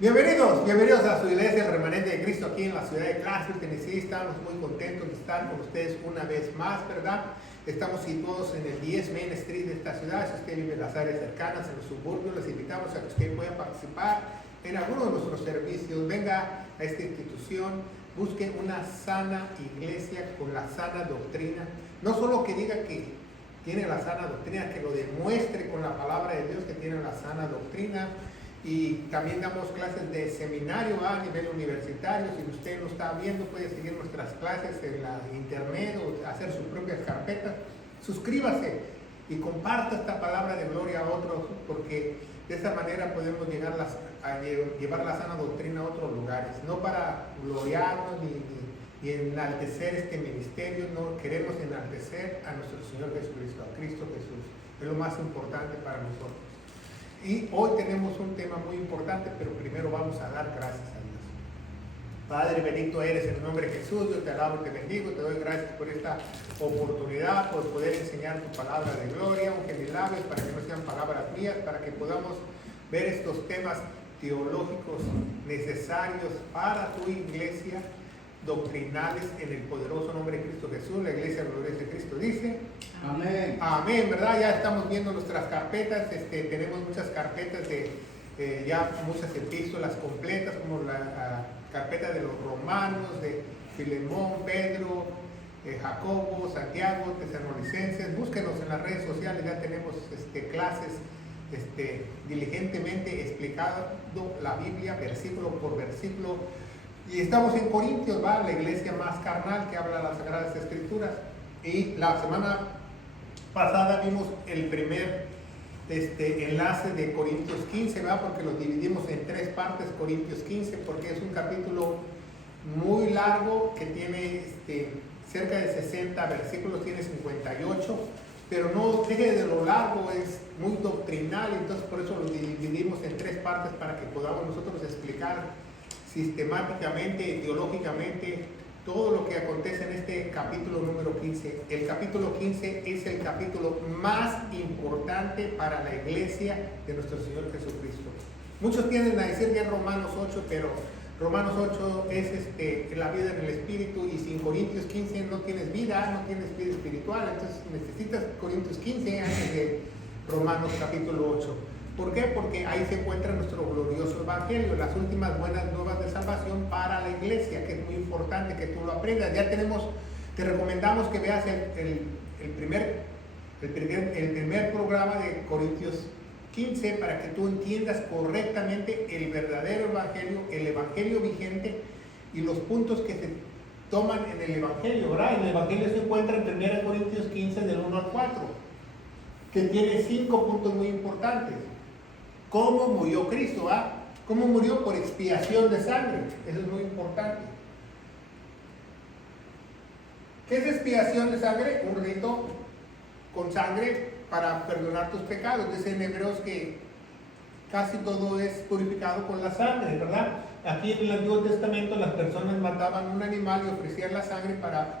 Bienvenidos a su iglesia, el Remanente de Cristo, aquí en la ciudad de Clarksville, Tennessee. Estamos muy contentos de estar con ustedes una vez más, ¿verdad? Estamos situados en el 10 Main Street de esta ciudad. Si usted vive en las áreas cercanas, en los suburbios, les invitamos a que usted pueda participar en alguno de nuestros servicios. Venga a esta institución, busque una sana iglesia con la sana doctrina. No solo que diga que tiene la sana doctrina, que lo demuestre con la palabra de Dios que tiene la sana doctrina. Y también damos clases de seminario a nivel universitario. Si usted no está viendo, puede seguir nuestras clases en la internet o hacer sus propias carpetas. Suscríbase y comparta esta palabra de gloria a otros, porque de esa manera podemos llevar la sana doctrina a otros lugares. No para gloriarnos ni enaltecer este ministerio, no queremos enaltecer a nuestro Señor Jesucristo, a Cristo Jesús. Es lo más importante para nosotros. Y hoy tenemos un tema muy importante, pero primero vamos a dar gracias a Dios. Padre, bendito eres en el nombre de Jesús. Yo te alabo y te bendigo. Te doy gracias por esta oportunidad, por poder enseñar tu palabra de gloria, aunque mis labios, para que no sean palabras mías, para que podamos ver estos temas teológicos necesarios para tu iglesia, doctrinales, en el poderoso nombre de Cristo Jesús. La iglesia gloriosa de Cristo dice amén. Amén, ¿verdad? Ya estamos viendo nuestras carpetas. Tenemos muchas carpetas de ya muchas epístolas completas, como la carpeta de los romanos, de Filemón, Pedro, Jacobo, Santiago, Tesalonicenses. Búsquenos en las redes sociales. Ya tenemos clases diligentemente explicando la Biblia versículo por versículo. Y estamos en Corintios, ¿va? La iglesia más carnal que habla de las Sagradas Escrituras. Y la semana pasada vimos el primer enlace de Corintios 15, ¿va? Porque lo dividimos en tres partes, Corintios 15, porque es un capítulo muy largo que tiene cerca de 60 versículos, tiene 58, pero no deje de lo largo, es muy doctrinal, entonces por eso lo dividimos en tres partes para que podamos nosotros explicar sistemáticamente, teológicamente, todo lo que acontece en este capítulo número 15. El capítulo 15 es el capítulo más importante para la iglesia de nuestro Señor Jesucristo. Muchos tienden a decir que es Romanos 8, pero Romanos 8 es la vida en el Espíritu, y sin Corintios 15 no tienes vida, no tienes vida espiritual. Entonces necesitas Corintios 15 antes de Romanos capítulo 8. ¿Por qué? Porque ahí se encuentra nuestro glorioso evangelio, las últimas buenas nuevas de salvación para la iglesia, que es muy importante que tú lo aprendas. Ya te recomendamos que veas el primer programa de Corintios 15 para que tú entiendas correctamente el verdadero evangelio, el evangelio vigente y los puntos que se toman en el evangelio, ¿verdad? El evangelio se encuentra en 1 Corintios 15 del 1 al 4, que tiene 5 puntos muy importantes. ¿Cómo murió Cristo? ¿Cómo murió? Por expiación de sangre. Eso es muy importante. ¿Qué es expiación de sangre? Un rito con sangre para perdonar tus pecados. Dice en Hebreos que casi todo es purificado con la sangre, ¿verdad? Aquí en el Antiguo Testamento las personas mataban un animal y ofrecían la sangre para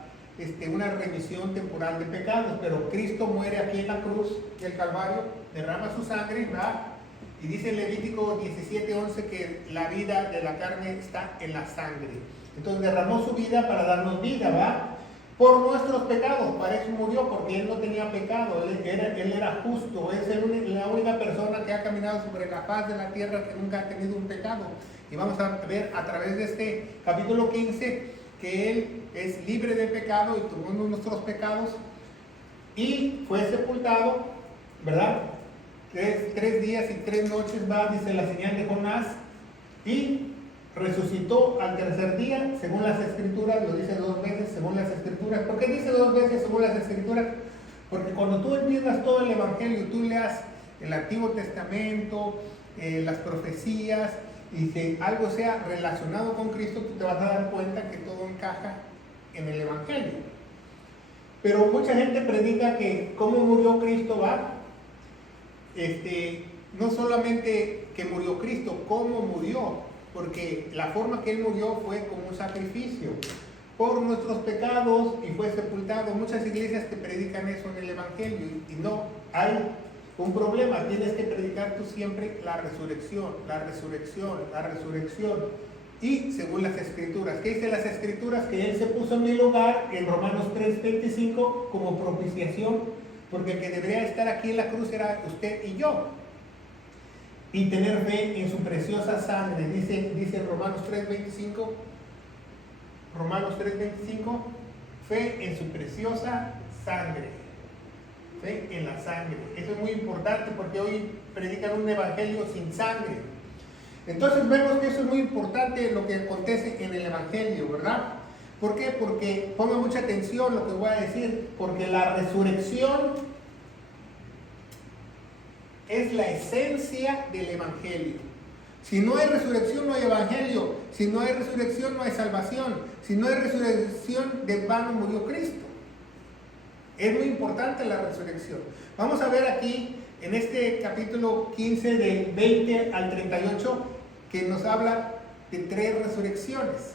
una remisión temporal de pecados, pero Cristo muere aquí en la cruz del Calvario, derrama su sangre, ¿verdad? Y dice en Levítico 17:11 que la vida de la carne está en la sangre. Entonces derramó su vida para darnos vida, ¿va? Por nuestros pecados, para eso murió, porque Él no tenía pecado, Él era justo, es la única persona que ha caminado sobre la faz de la tierra que nunca ha tenido un pecado. Y vamos a ver a través de este capítulo 15 que Él es libre de pecado y tomó nuestros pecados y fue sepultado, ¿verdad? 3 días y 3 noches, va, dice la señal de Jonás, y resucitó al tercer día, según las Escrituras. Lo dice 2 veces, según las Escrituras. ¿Por qué dice 2 veces, según las Escrituras? Porque cuando tú entiendas todo el Evangelio, tú leas el Antiguo Testamento, las profecías, y si algo sea relacionado con Cristo, tú te vas a dar cuenta que todo encaja en el Evangelio. Pero mucha gente predica que cómo murió Cristo, va. No solamente que murió Cristo, cómo murió, porque la forma que Él murió fue como un sacrificio por nuestros pecados y fue sepultado. Muchas iglesias te predican eso en el Evangelio y no hay un problema. Tienes que predicar tú siempre la resurrección, la resurrección, la resurrección. Y según las Escrituras, ¿qué dice las Escrituras? Que Él se puso en mi lugar en Romanos 3:25 como propiciación, porque el que debería estar aquí en la cruz era usted y yo. Y tener fe en su preciosa sangre, dice Romanos 3:25, Romanos 3:25, fe en su preciosa sangre, fe en la sangre. Eso es muy importante porque hoy predican un evangelio sin sangre. Entonces vemos que eso es muy importante lo que acontece en el evangelio, ¿verdad? ¿Por qué? Porque, pongan mucha atención lo que voy a decir, porque la resurrección es la esencia del evangelio. Si no hay resurrección, no hay evangelio. Si no hay resurrección, no hay salvación. Si no hay resurrección, de vano murió Cristo. Es muy importante la resurrección. Vamos a ver aquí, en este capítulo 15, del 20 al 38, que nos habla de 3 resurrecciones,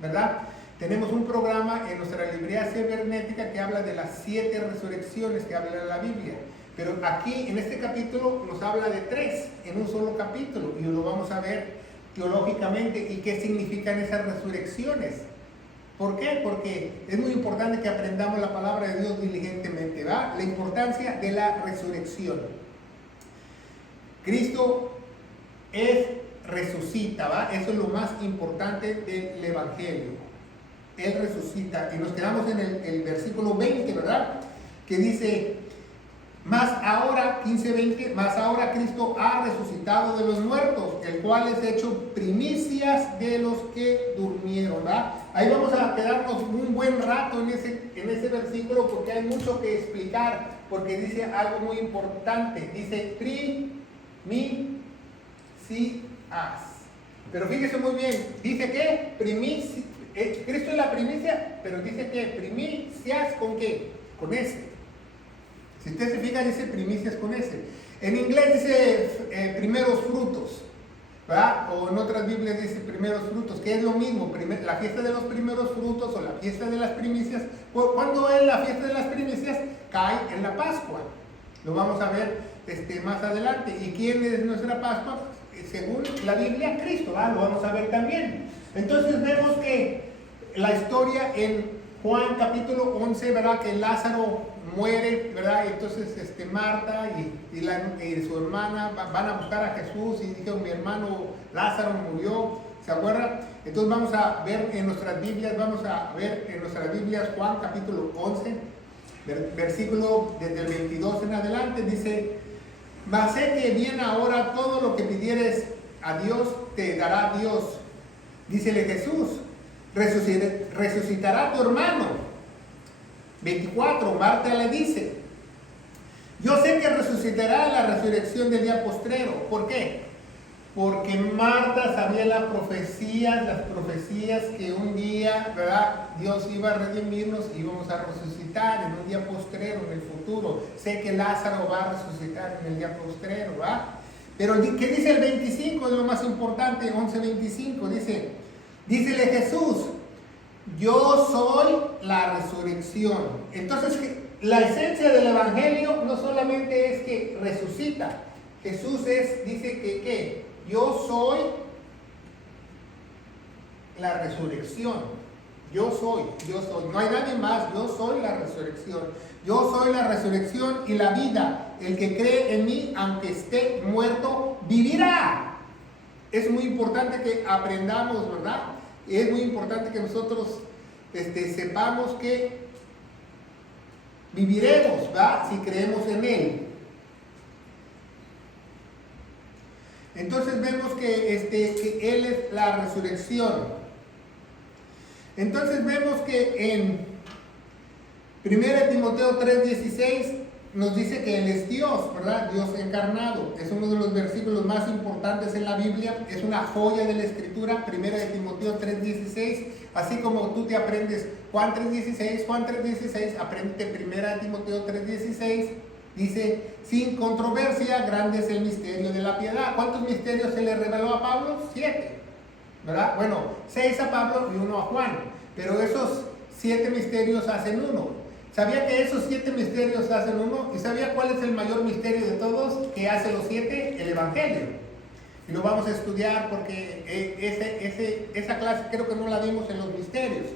¿verdad? Tenemos un programa en nuestra librería cibernética que habla de las 7 resurrecciones que habla la Biblia. Pero aquí, en este capítulo, nos habla de 3 en un solo capítulo, y lo vamos a ver teológicamente y qué significan esas resurrecciones. ¿Por qué? Porque es muy importante que aprendamos la palabra de Dios diligentemente, ¿va? La importancia de la resurrección. Cristo resucita, ¿va? Eso es lo más importante del evangelio. Él resucita, y nos quedamos en el versículo 20, ¿verdad? Que dice: Mas ahora, 15:20, mas ahora Cristo ha resucitado de los muertos, el cual es hecho primicias de los que durmieron, ¿verdad? Ahí vamos a quedarnos un buen rato en ese versículo, porque hay mucho que explicar, porque dice algo muy importante. Dice primicias. Pero fíjese muy bien, dice que primicia, Cristo es la primicia, pero dice que primicias, ¿con qué? Con ese. Si usted se fija, dice primicias con ese. En inglés dice primeros frutos, ¿verdad? O en otras Biblias dice primeros frutos, que es lo mismo, la fiesta de los primeros frutos o la fiesta de las primicias. ¿Cuándo es la fiesta de las primicias? Cae en la Pascua. Lo vamos a ver más adelante. ¿Y quién es nuestra Pascua? Según la Biblia, Cristo, ¿verdad? Lo vamos a ver también. Entonces vemos que la historia en Juan capítulo 11, ¿verdad? Que Lázaro muere, ¿verdad? Y entonces Marta y su hermana van a buscar a Jesús y dijeron: mi hermano Lázaro murió, ¿se acuerdan? Entonces vamos a ver en nuestras Biblias, Juan capítulo 11, versículo desde el 22 en adelante, dice: mas sé que bien ahora todo lo que pidieres a Dios te dará Dios. Dícele Jesús: resucitará tu hermano. 24, Marta le dice: yo sé que resucitará la resurrección del día postrero. ¿Por qué? Porque Marta sabía las profecías que un día, ¿verdad?, Dios iba a redimirnos y íbamos a resucitar en un día postrero, en el futuro. Sé que Lázaro va a resucitar en el día postrero, ¿verdad? Pero ¿qué dice el 25? Es lo más importante, 11:25, dícele Jesús: yo soy la resurrección. Entonces, la esencia del evangelio no solamente es que resucita. Jesús dice que ¿qué? Yo soy la resurrección. Yo soy. No hay nadie más. Yo soy la resurrección. Yo soy la resurrección y la vida. El que cree en mí, aunque esté muerto, vivirá. Es muy importante que aprendamos, ¿verdad? Es muy importante que nosotros sepamos que viviremos, ¿verdad?, si creemos en Él. Entonces vemos que Él es la resurrección. Entonces vemos que en 1 Timoteo 3:16 nos dice que Él es Dios, ¿verdad? Dios encarnado. Es uno de los versículos más importantes en la Biblia. Es una joya de la Escritura. 1 Timoteo 3:16. Así como tú te aprendes Juan 3:16, apréndete 1 Timoteo 3:16. Dice: sin controversia, grande es el misterio de la piedad. ¿Cuántos misterios se le reveló a Pablo? 7, ¿verdad? Bueno, 6 a Pablo y 1 a Juan. Pero esos 7 misterios hacen uno. ¿Sabía que esos 7 misterios hacen uno? ¿Y sabía cuál es el mayor misterio de todos que hace los 7? El Evangelio. Y lo vamos a estudiar porque esa clase creo que no la vimos en los misterios.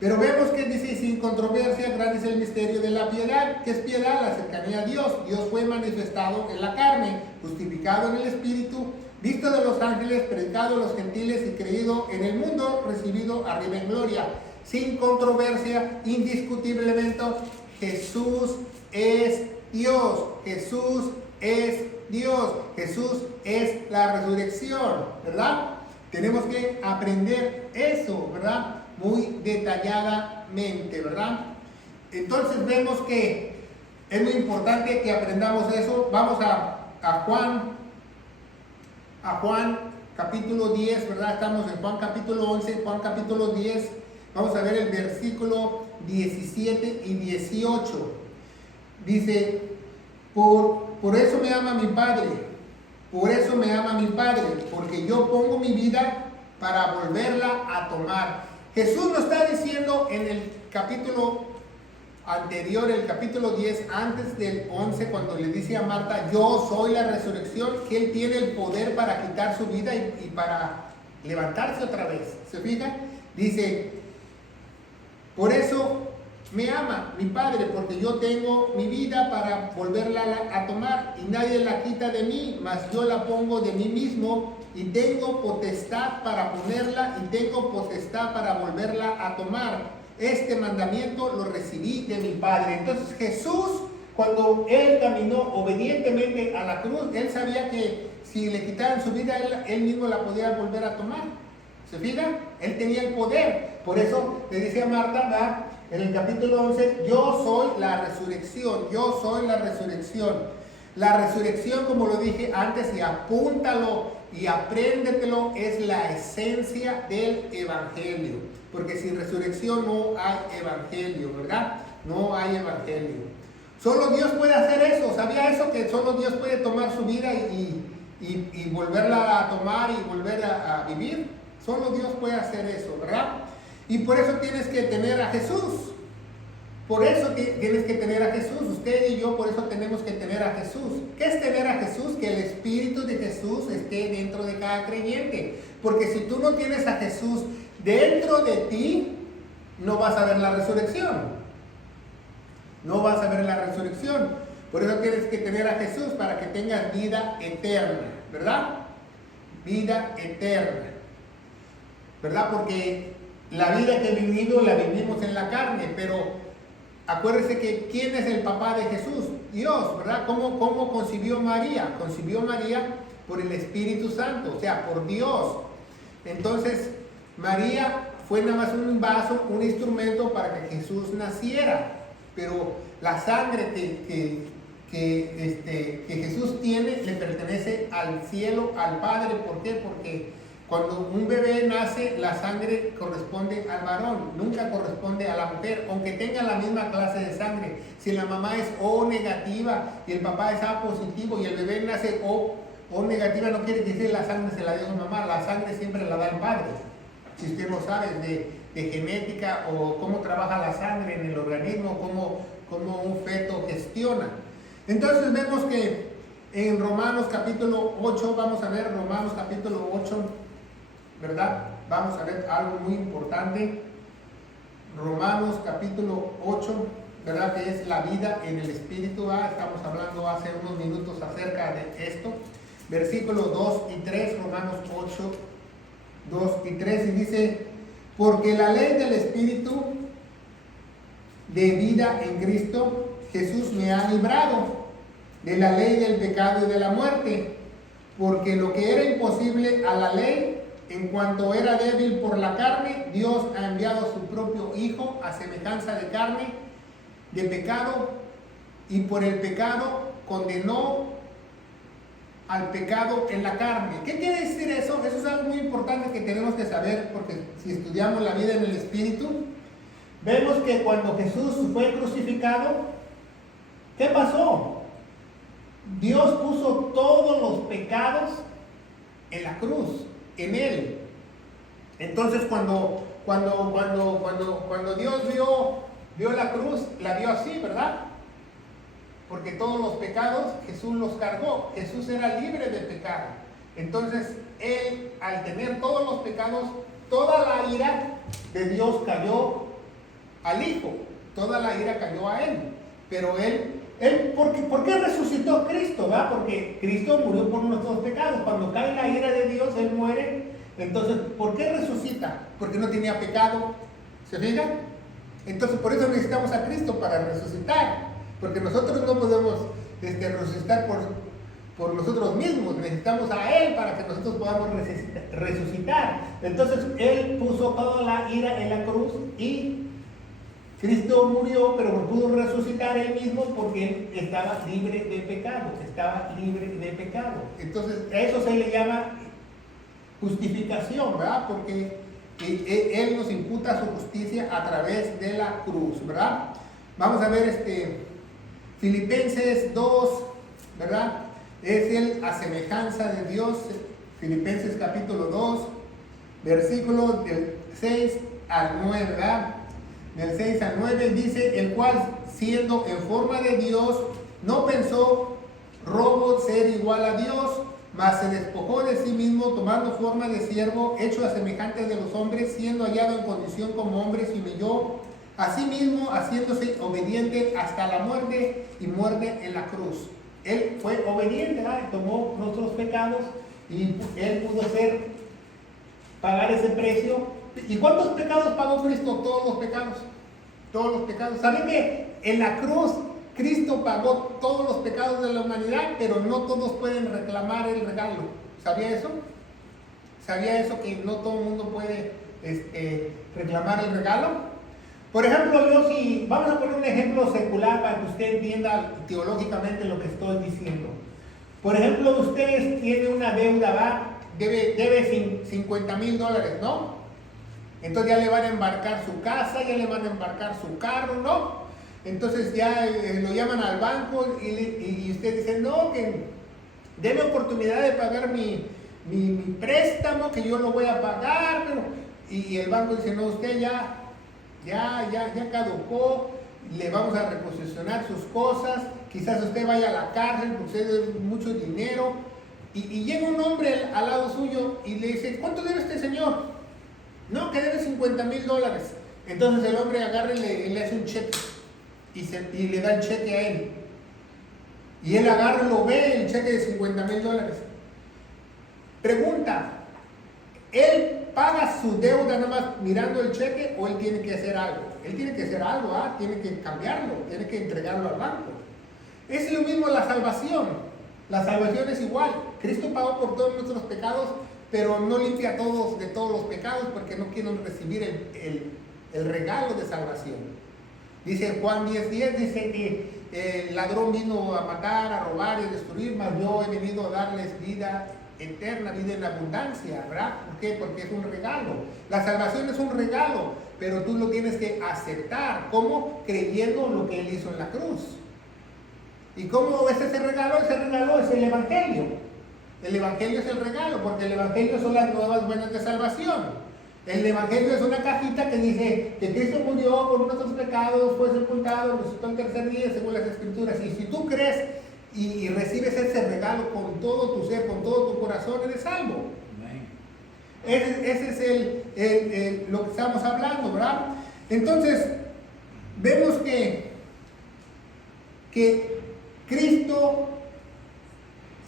Pero vemos que dice, sin controversia, grande es el misterio de la piedad. ¿Qué es piedad? La cercanía a Dios. Dios fue manifestado en la carne, justificado en el Espíritu, visto de los ángeles, predicado a los gentiles y creído en el mundo, recibido arriba en gloria. Sin controversia, indiscutiblemente, Jesús es Dios. Jesús es Dios. Jesús es la resurrección, ¿verdad? Tenemos que aprender eso, ¿verdad? Muy detalladamente, ¿verdad? Entonces vemos que es muy importante que aprendamos eso. Vamos a Juan capítulo 10, ¿verdad? Estamos en Juan capítulo 11, Juan capítulo 10. Vamos a ver el versículo 17 y 18. Dice, por eso me ama mi Padre, por eso me ama mi Padre, porque yo pongo mi vida para volverla a tomar. Jesús nos está diciendo en el capítulo anterior, el capítulo 10, antes del 11, cuando le dice a Marta, yo soy la resurrección, que Él tiene el poder para quitar su vida y para levantarse otra vez. ¿Se fijan? Dice, por eso me ama mi Padre, porque yo tengo mi vida para volverla a tomar y nadie la quita de mí, mas yo la pongo de mí mismo y tengo potestad para ponerla y tengo potestad para volverla a tomar. Este mandamiento lo recibí de mi Padre. Entonces Jesús, cuando Él caminó obedientemente a la cruz, Él sabía que si le quitaran su vida, Él mismo la podía volver a tomar. ¿Se fijan? Él tenía el poder. Por eso le dice a Marta, ¿verdad? En el capítulo 11, yo soy la resurrección, yo soy la resurrección. La resurrección, como lo dije antes, y apúntalo y apréndetelo, es la esencia del evangelio. Porque sin resurrección no hay evangelio, ¿verdad? No hay evangelio. Solo Dios puede hacer eso. ¿Sabía eso? Que solo Dios puede tomar su vida y volverla a tomar y volver a vivir. Solo Dios puede hacer eso, ¿verdad? Y por eso tienes que tener a Jesús. Por eso tienes que tener a Jesús. Usted y yo por eso tenemos que tener a Jesús. ¿Qué es tener a Jesús? Que el Espíritu de Jesús esté dentro de cada creyente. Porque si tú no tienes a Jesús dentro de ti, no vas a ver la resurrección. No vas a ver la resurrección. Por eso tienes que tener a Jesús para que tengas vida eterna, ¿verdad? Vida eterna. ¿Verdad? Porque la vida que he vivido la vivimos en la carne, pero acuérdese que ¿quién es el papá de Jesús? Dios, ¿verdad? ¿Cómo concibió María? Concibió María por el Espíritu Santo, o sea, por Dios. Entonces, María fue nada más un vaso, un instrumento para que Jesús naciera, pero la sangre que Jesús tiene le pertenece al cielo, al Padre. ¿Por qué? Porque cuando un bebé nace, la sangre corresponde al varón, nunca corresponde a la mujer, aunque tenga la misma clase de sangre. Si la mamá es O negativa y el papá es A positivo y el bebé nace O negativa, no quiere decir que la sangre se la dio su mamá, la sangre siempre la da el padre. Si usted no sabe de genética o cómo trabaja la sangre en el organismo, cómo un feto gestiona. Entonces vemos que en Romanos capítulo 8, vamos a ver Romanos capítulo 8, ¿verdad? Vamos a ver algo muy importante. Romanos capítulo 8, ¿verdad? Que es la vida en el Espíritu. Estamos hablando hace unos minutos acerca de esto. Versículos 2 y 3, Romanos 8, 2 y 3, y dice, porque la ley del Espíritu de vida en Cristo Jesús me ha librado de la ley del pecado y de la muerte, porque lo que era imposible a la ley, en cuanto era débil por la carne, Dios ha enviado a su propio Hijo a semejanza de carne, de pecado, y por el pecado condenó al pecado en la carne. ¿Qué quiere decir eso? Eso es algo muy importante que tenemos que saber, porque si estudiamos la vida en el Espíritu, vemos que cuando Jesús fue crucificado, ¿qué pasó? Dios puso todos los pecados en la cruz, en Él. Entonces cuando Dios vio vio la cruz, la vio así, ¿verdad? Porque todos los pecados Jesús los cargó. Jesús era libre de pecado. Entonces, Él, al tener todos los pecados, toda la ira de Dios cayó al Hijo. Toda la ira cayó a Él. Pero ¿por qué resucitó Cristo? ¿Va? Porque Cristo murió por nuestros pecados. Cuando cae la ira de Dios, Él muere. Entonces, ¿por qué resucita? Porque no tenía pecado. ¿Se fijan? Entonces, por eso necesitamos a Cristo para resucitar. Porque nosotros no podemos resucitar por nosotros mismos. Necesitamos a Él para que nosotros podamos resucitar. Entonces, Él puso toda la ira en la cruz y Cristo murió, pero no pudo resucitar Él mismo porque Él estaba libre de pecado. Estaba libre de pecado. Entonces, a eso se le llama justificación, ¿verdad? Porque Él nos imputa su justicia a través de la cruz, ¿verdad? Vamos a ver Filipenses 2, ¿verdad? Es Él a semejanza de Dios. Filipenses capítulo 2, versículos del 6 al 9, ¿verdad? Del 6 al 9 dice, el cual siendo en forma de Dios, no pensó robo ser igual a Dios, mas se despojó de sí mismo, tomando forma de siervo, hecho a semejante de los hombres, siendo hallado en condición como hombre, se humilló a sí mismo, haciéndose obediente hasta la muerte y muerte en la cruz. Él fue obediente, ¿verdad? Tomó nuestros pecados y Él pudo pagar ese precio. ¿Y cuántos pecados pagó Cristo? Todos los pecados. Todos los pecados. ¿Saben que en la cruz Cristo pagó todos los pecados de la humanidad, pero no todos pueden reclamar el regalo? ¿Sabía eso? ¿Sabía eso que no todo el mundo puede reclamar el regalo? Por ejemplo, vamos a poner un ejemplo secular para que usted entienda teológicamente lo que estoy diciendo. Por ejemplo, usted tiene una deuda, ¿va? Debe $50,000, ¿no? Entonces ya le van a embarcar su casa, ya le van a embarcar su carro, ¿no? Entonces ya lo llaman al banco y usted dice, no, que déme oportunidad de pagar mi préstamo, que yo lo voy a pagar, y el banco dice, no, usted ya caducó, le vamos a reposicionar sus cosas, quizás usted vaya a la cárcel porque usted debe mucho dinero, y llega un hombre al lado suyo y le dice, ¿cuánto debe este señor? No, que debe $50,000. Entonces el hombre agarra y le hace un cheque y le da el cheque a él. Y él agarra y lo ve, el cheque de $50,000. Pregunta, ¿él paga su deuda nada más mirando el cheque o él tiene que hacer algo? Él tiene que hacer algo, tiene que cambiarlo, tiene que entregarlo al banco. Es lo mismo la salvación. La salvación es igual. Cristo pagó por todos nuestros pecados, pero no limpia a todos de todos los pecados porque no quieren recibir el regalo de salvación. Dice Juan 10:10, dice que el ladrón vino a matar, a robar y a destruir, mas yo he venido a darles vida eterna, vida en abundancia, ¿verdad? ¿Por qué? Porque es un regalo. La salvación es un regalo, pero tú lo tienes que aceptar. ¿Cómo? Creyendo en lo que Él hizo en la cruz. ¿Y cómo es ese regalo? Ese regalo es el Evangelio. El Evangelio es el regalo, porque el Evangelio son las nuevas buenas de salvación. El Evangelio es una cajita que dice que Cristo murió por nuestros pecados, fue sepultado, resucitó el tercer día según las Escrituras. Y si tú crees y recibes ese regalo con todo tu ser, con todo tu corazón, eres salvo. Ese es lo que estamos hablando, ¿verdad? Entonces, vemos que Cristo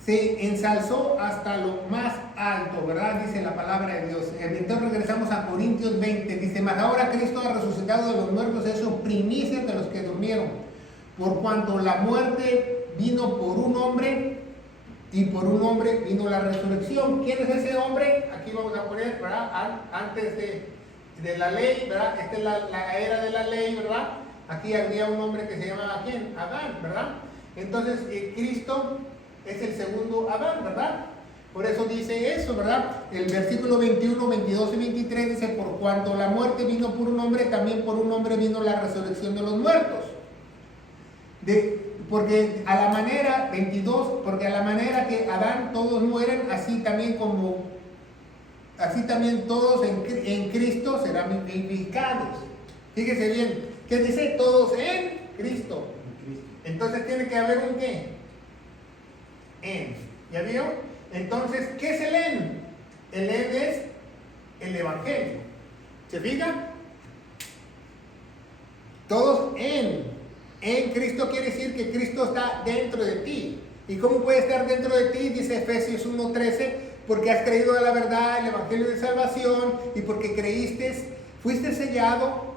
se ensalzó hasta lo más alto, ¿verdad? Dice la palabra de Dios. Entonces regresamos a Corintios 20. Dice, mas ahora Cristo ha resucitado de los muertos, hecho primicias de los que durmieron. Por cuanto la muerte vino por un hombre, y por un hombre vino la resurrección. ¿Quién es ese hombre? Aquí vamos a poner, ¿verdad? Antes de la ley, ¿verdad? Esta es la era de la ley, ¿verdad? Aquí había un hombre que se llamaba, ¿quién? Adán, ¿verdad? Entonces, Cristo es el segundo Adán, ¿verdad? Por eso dice eso, ¿verdad? El versículo 21, 22 y 23 dice, por cuanto la muerte vino por un hombre, también por un hombre vino la resurrección de los muertos. Porque a la manera, 22, porque a la manera que Adán todos mueren, así también todos en Cristo serán vivificados. Fíjese bien, ¿Qué dice? Todos en Cristo. Entonces tiene que haber un ¿qué? En. ¿Ya vio? Entonces, ¿qué es el en? El en es el Evangelio. ¿Se fijan? Todos en. En Cristo quiere decir que Cristo está dentro de ti. ¿Y cómo puede estar dentro de ti? Dice Efesios 1:13, porque has creído a la verdad, el Evangelio de salvación, y porque creíste, fuiste sellado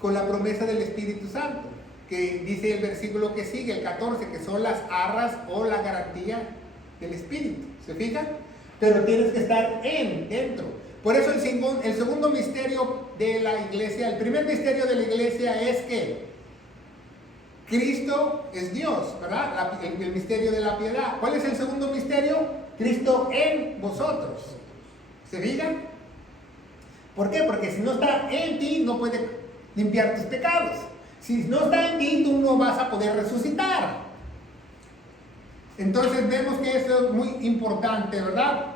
con la promesa del Espíritu Santo, que dice el versículo que sigue, el 14, que son las arras o la garantía del Espíritu. ¿Se fijan? Pero tienes que estar dentro. Por eso el segundo misterio de la iglesia, el primer misterio de la iglesia es que Cristo es Dios, ¿verdad? El misterio de la piedad. ¿Cuál es el segundo misterio? Cristo en vosotros. ¿Se fijan? ¿Por qué? Porque si no está en ti, no puede limpiar tus pecados. Si no está en ti, tú no vas a poder resucitar. Entonces vemos que eso es muy importante, ¿verdad?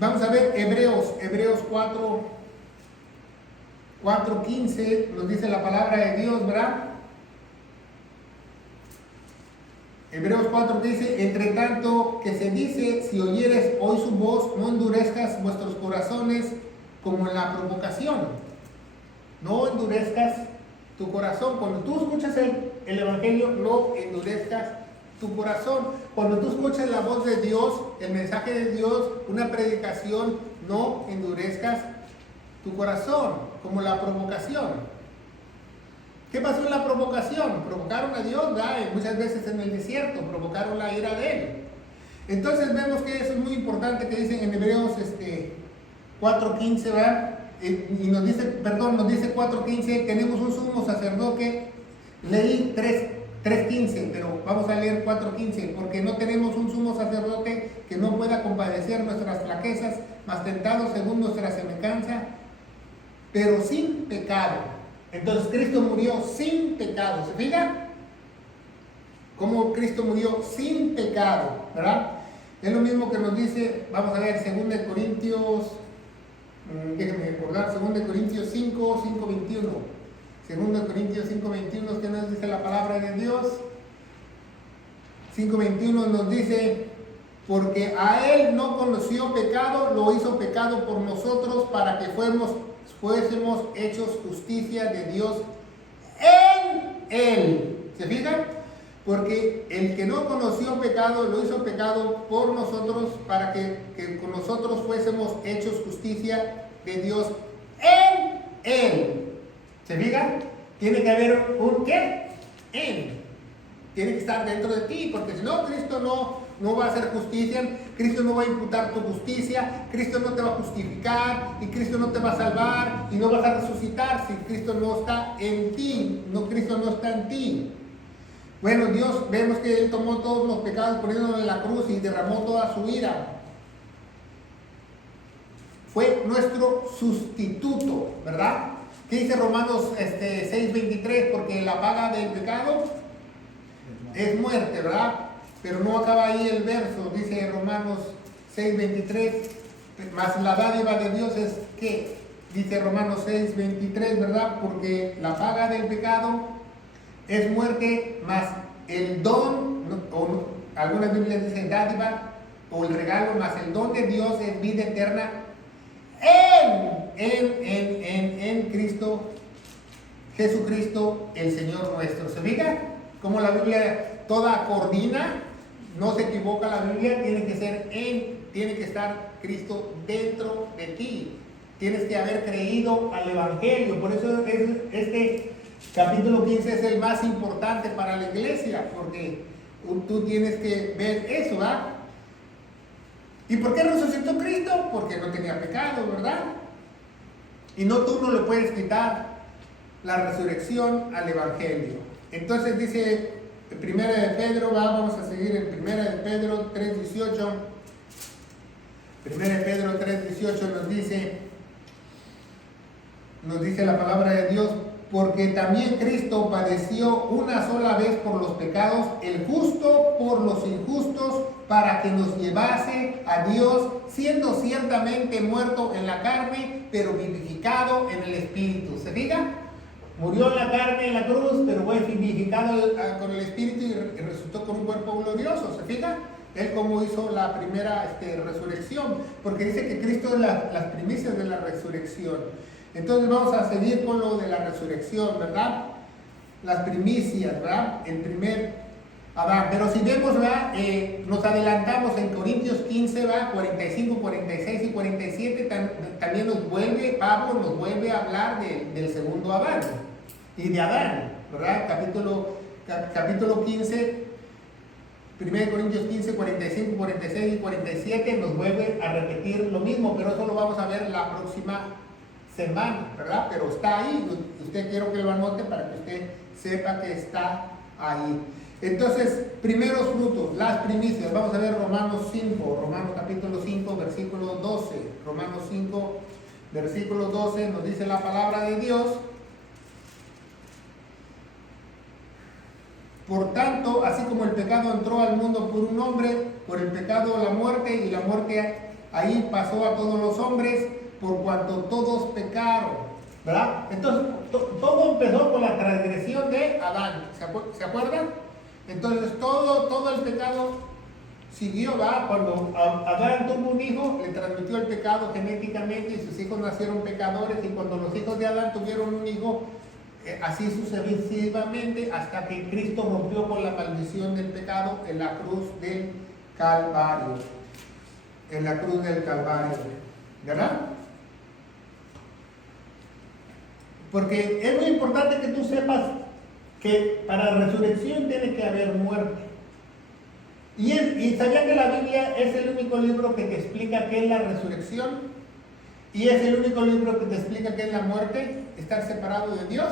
Vamos a ver Hebreos 4:15, nos dice la palabra de Dios, ¿verdad? Hebreos 4 dice, entre tanto que se dice, si oyeres hoy su voz, no endurezcas vuestros corazones como en la provocación. No endurezcas tu corazón. Cuando tú escuchas el Evangelio, no endurezcas tu corazón. Cuando tú escuchas la voz de Dios, el mensaje de Dios, una predicación, no endurezcas tu corazón, como la provocación. ¿Qué pasó en la provocación? Provocaron a Dios, ¿verdad? Y muchas veces en el desierto, provocaron la ira de Él. Entonces vemos que eso es muy importante que dicen en Hebreos 4:15, ¿verdad? Y nos dice 4:15, tenemos un sumo sacerdote. Leí 3:15, pero vamos a leer 4:15, porque no tenemos un sumo sacerdote que no pueda compadecer nuestras flaquezas, mas tentado según nuestra semejanza, pero sin pecado. Entonces Cristo murió sin pecado. ¿Se fijan? Cómo Cristo murió sin pecado, ¿verdad? Es lo mismo que nos dice, vamos a ver, 2 Corintios, déjenme recordar, 2 Corintios 5:21. 2 Corintios 5:21, ¿qué nos dice la palabra de Dios? 5:21 nos dice, porque a Él no conoció pecado, lo hizo pecado por nosotros para que fuésemos hechos justicia de Dios en Él. ¿Se fijan? Porque el que no conoció pecado, lo hizo pecado por nosotros para que con nosotros fuésemos hechos justicia de Dios en Él. ¿Se fijan? Tiene que haber un ¿qué? En. Tiene que estar dentro de ti, porque si no, Cristo no va a hacer justicia, Cristo no va a imputar tu justicia, Cristo no te va a justificar, y Cristo no te va a salvar, y no vas a resucitar si Cristo no está en ti, Cristo no está en ti. Bueno, Dios, vemos que Él tomó todos los pecados poniéndolos en la cruz y derramó toda su ira. Fue nuestro sustituto, ¿verdad? ¿Qué dice Romanos 6:23? Porque la paga del pecado es muerte, ¿verdad? Pero no acaba ahí el verso, dice Romanos 6:23, más la dádiva de Dios es que, dice Romanos 6:23, ¿verdad? Porque la paga del pecado es muerte, más el don, o algunas Biblias dicen dádiva, o el regalo, más el don de Dios es vida eterna en Cristo, Jesucristo, el Señor nuestro. ¿Se fija? Como la Biblia toda coordina, no se equivoca la Biblia, tiene que ser tiene que estar Cristo dentro de ti. Tienes que haber creído al Evangelio. Por eso este capítulo 15 es el más importante para la iglesia, porque tú tienes que ver eso, ¿verdad? ¿Y por qué resucitó Cristo? Porque no tenía pecado, ¿verdad? Y tú no le puedes quitar la resurrección al Evangelio. Entonces dice en Primera de Pedro, vamos a seguir en Primera de Pedro 3:18. Primera de Pedro 3:18 nos dice la palabra de Dios, porque también Cristo padeció una sola vez por los pecados, el justo por los injustos, para que nos llevase a Dios, siendo ciertamente muerto en la carne, pero vivificado en el Espíritu. ¿Se diga? murió en la carne en la cruz, pero fue vivificado con el Espíritu y resucitó con un cuerpo glorioso. ¿Se fija? Él como hizo la primera resurrección, porque dice que Cristo es las primicias de la resurrección. Entonces vamos a seguir con lo de la resurrección, ¿verdad? Las primicias, ¿verdad? El primer Adán. Pero si vemos, ¿verdad? Nos adelantamos en Corintios 15, ¿verdad? 45, 46 y 47, también Pablo nos vuelve a hablar del segundo Adán y de Adán, ¿verdad? Capítulo 15, 1 Corintios 15, 45, 46 y 47 nos vuelve a repetir lo mismo, pero eso lo vamos a ver la próxima semana, ¿verdad? Pero está ahí, usted quiero que lo anote para que usted sepa que está ahí. Entonces, primeros frutos, las primicias, vamos a ver Romanos capítulo 5, versículo 12. Romanos 5, versículo 12 nos dice la palabra de Dios. Por tanto, así como el pecado entró al mundo por un hombre, por el pecado la muerte, y la muerte ahí pasó a todos los hombres, por cuanto todos pecaron, ¿verdad? Entonces, todo empezó con la transgresión de Adán, ¿se acuerdan? Entonces, todo el pecado siguió, ¿verdad? Cuando Adán tuvo un hijo, le transmitió el pecado genéticamente y sus hijos nacieron pecadores, y cuando los hijos de Adán tuvieron un hijo, así sucesivamente, hasta que Cristo rompió con la maldición del pecado en la cruz del Calvario. En la cruz del Calvario, ¿verdad? Porque es muy importante que tú sepas que para la resurrección tiene que haber muerte. Y sabía que la Biblia es el único libro que te explica qué es la resurrección, y es el único libro que te explica qué es la muerte, estar separado de Dios.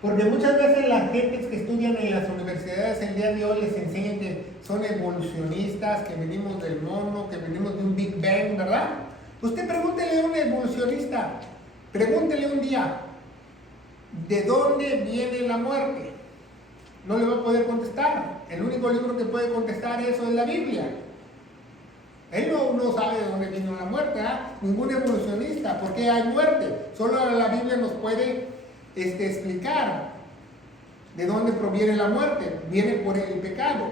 Porque muchas veces las gentes que estudian en las universidades el día de hoy les enseñan que son evolucionistas, que venimos del mono, que venimos de un Big Bang, ¿verdad? Usted pregúntele a un evolucionista, pregúntele un día, ¿de dónde viene la muerte? No le va a poder contestar. El único libro que puede contestar eso es la Biblia. Él no sabe de dónde vino la muerte, ¿eh? Ningún evolucionista. ¿Por qué hay muerte? Solo la Biblia nos puede explicar de dónde proviene la muerte. Viene por el pecado,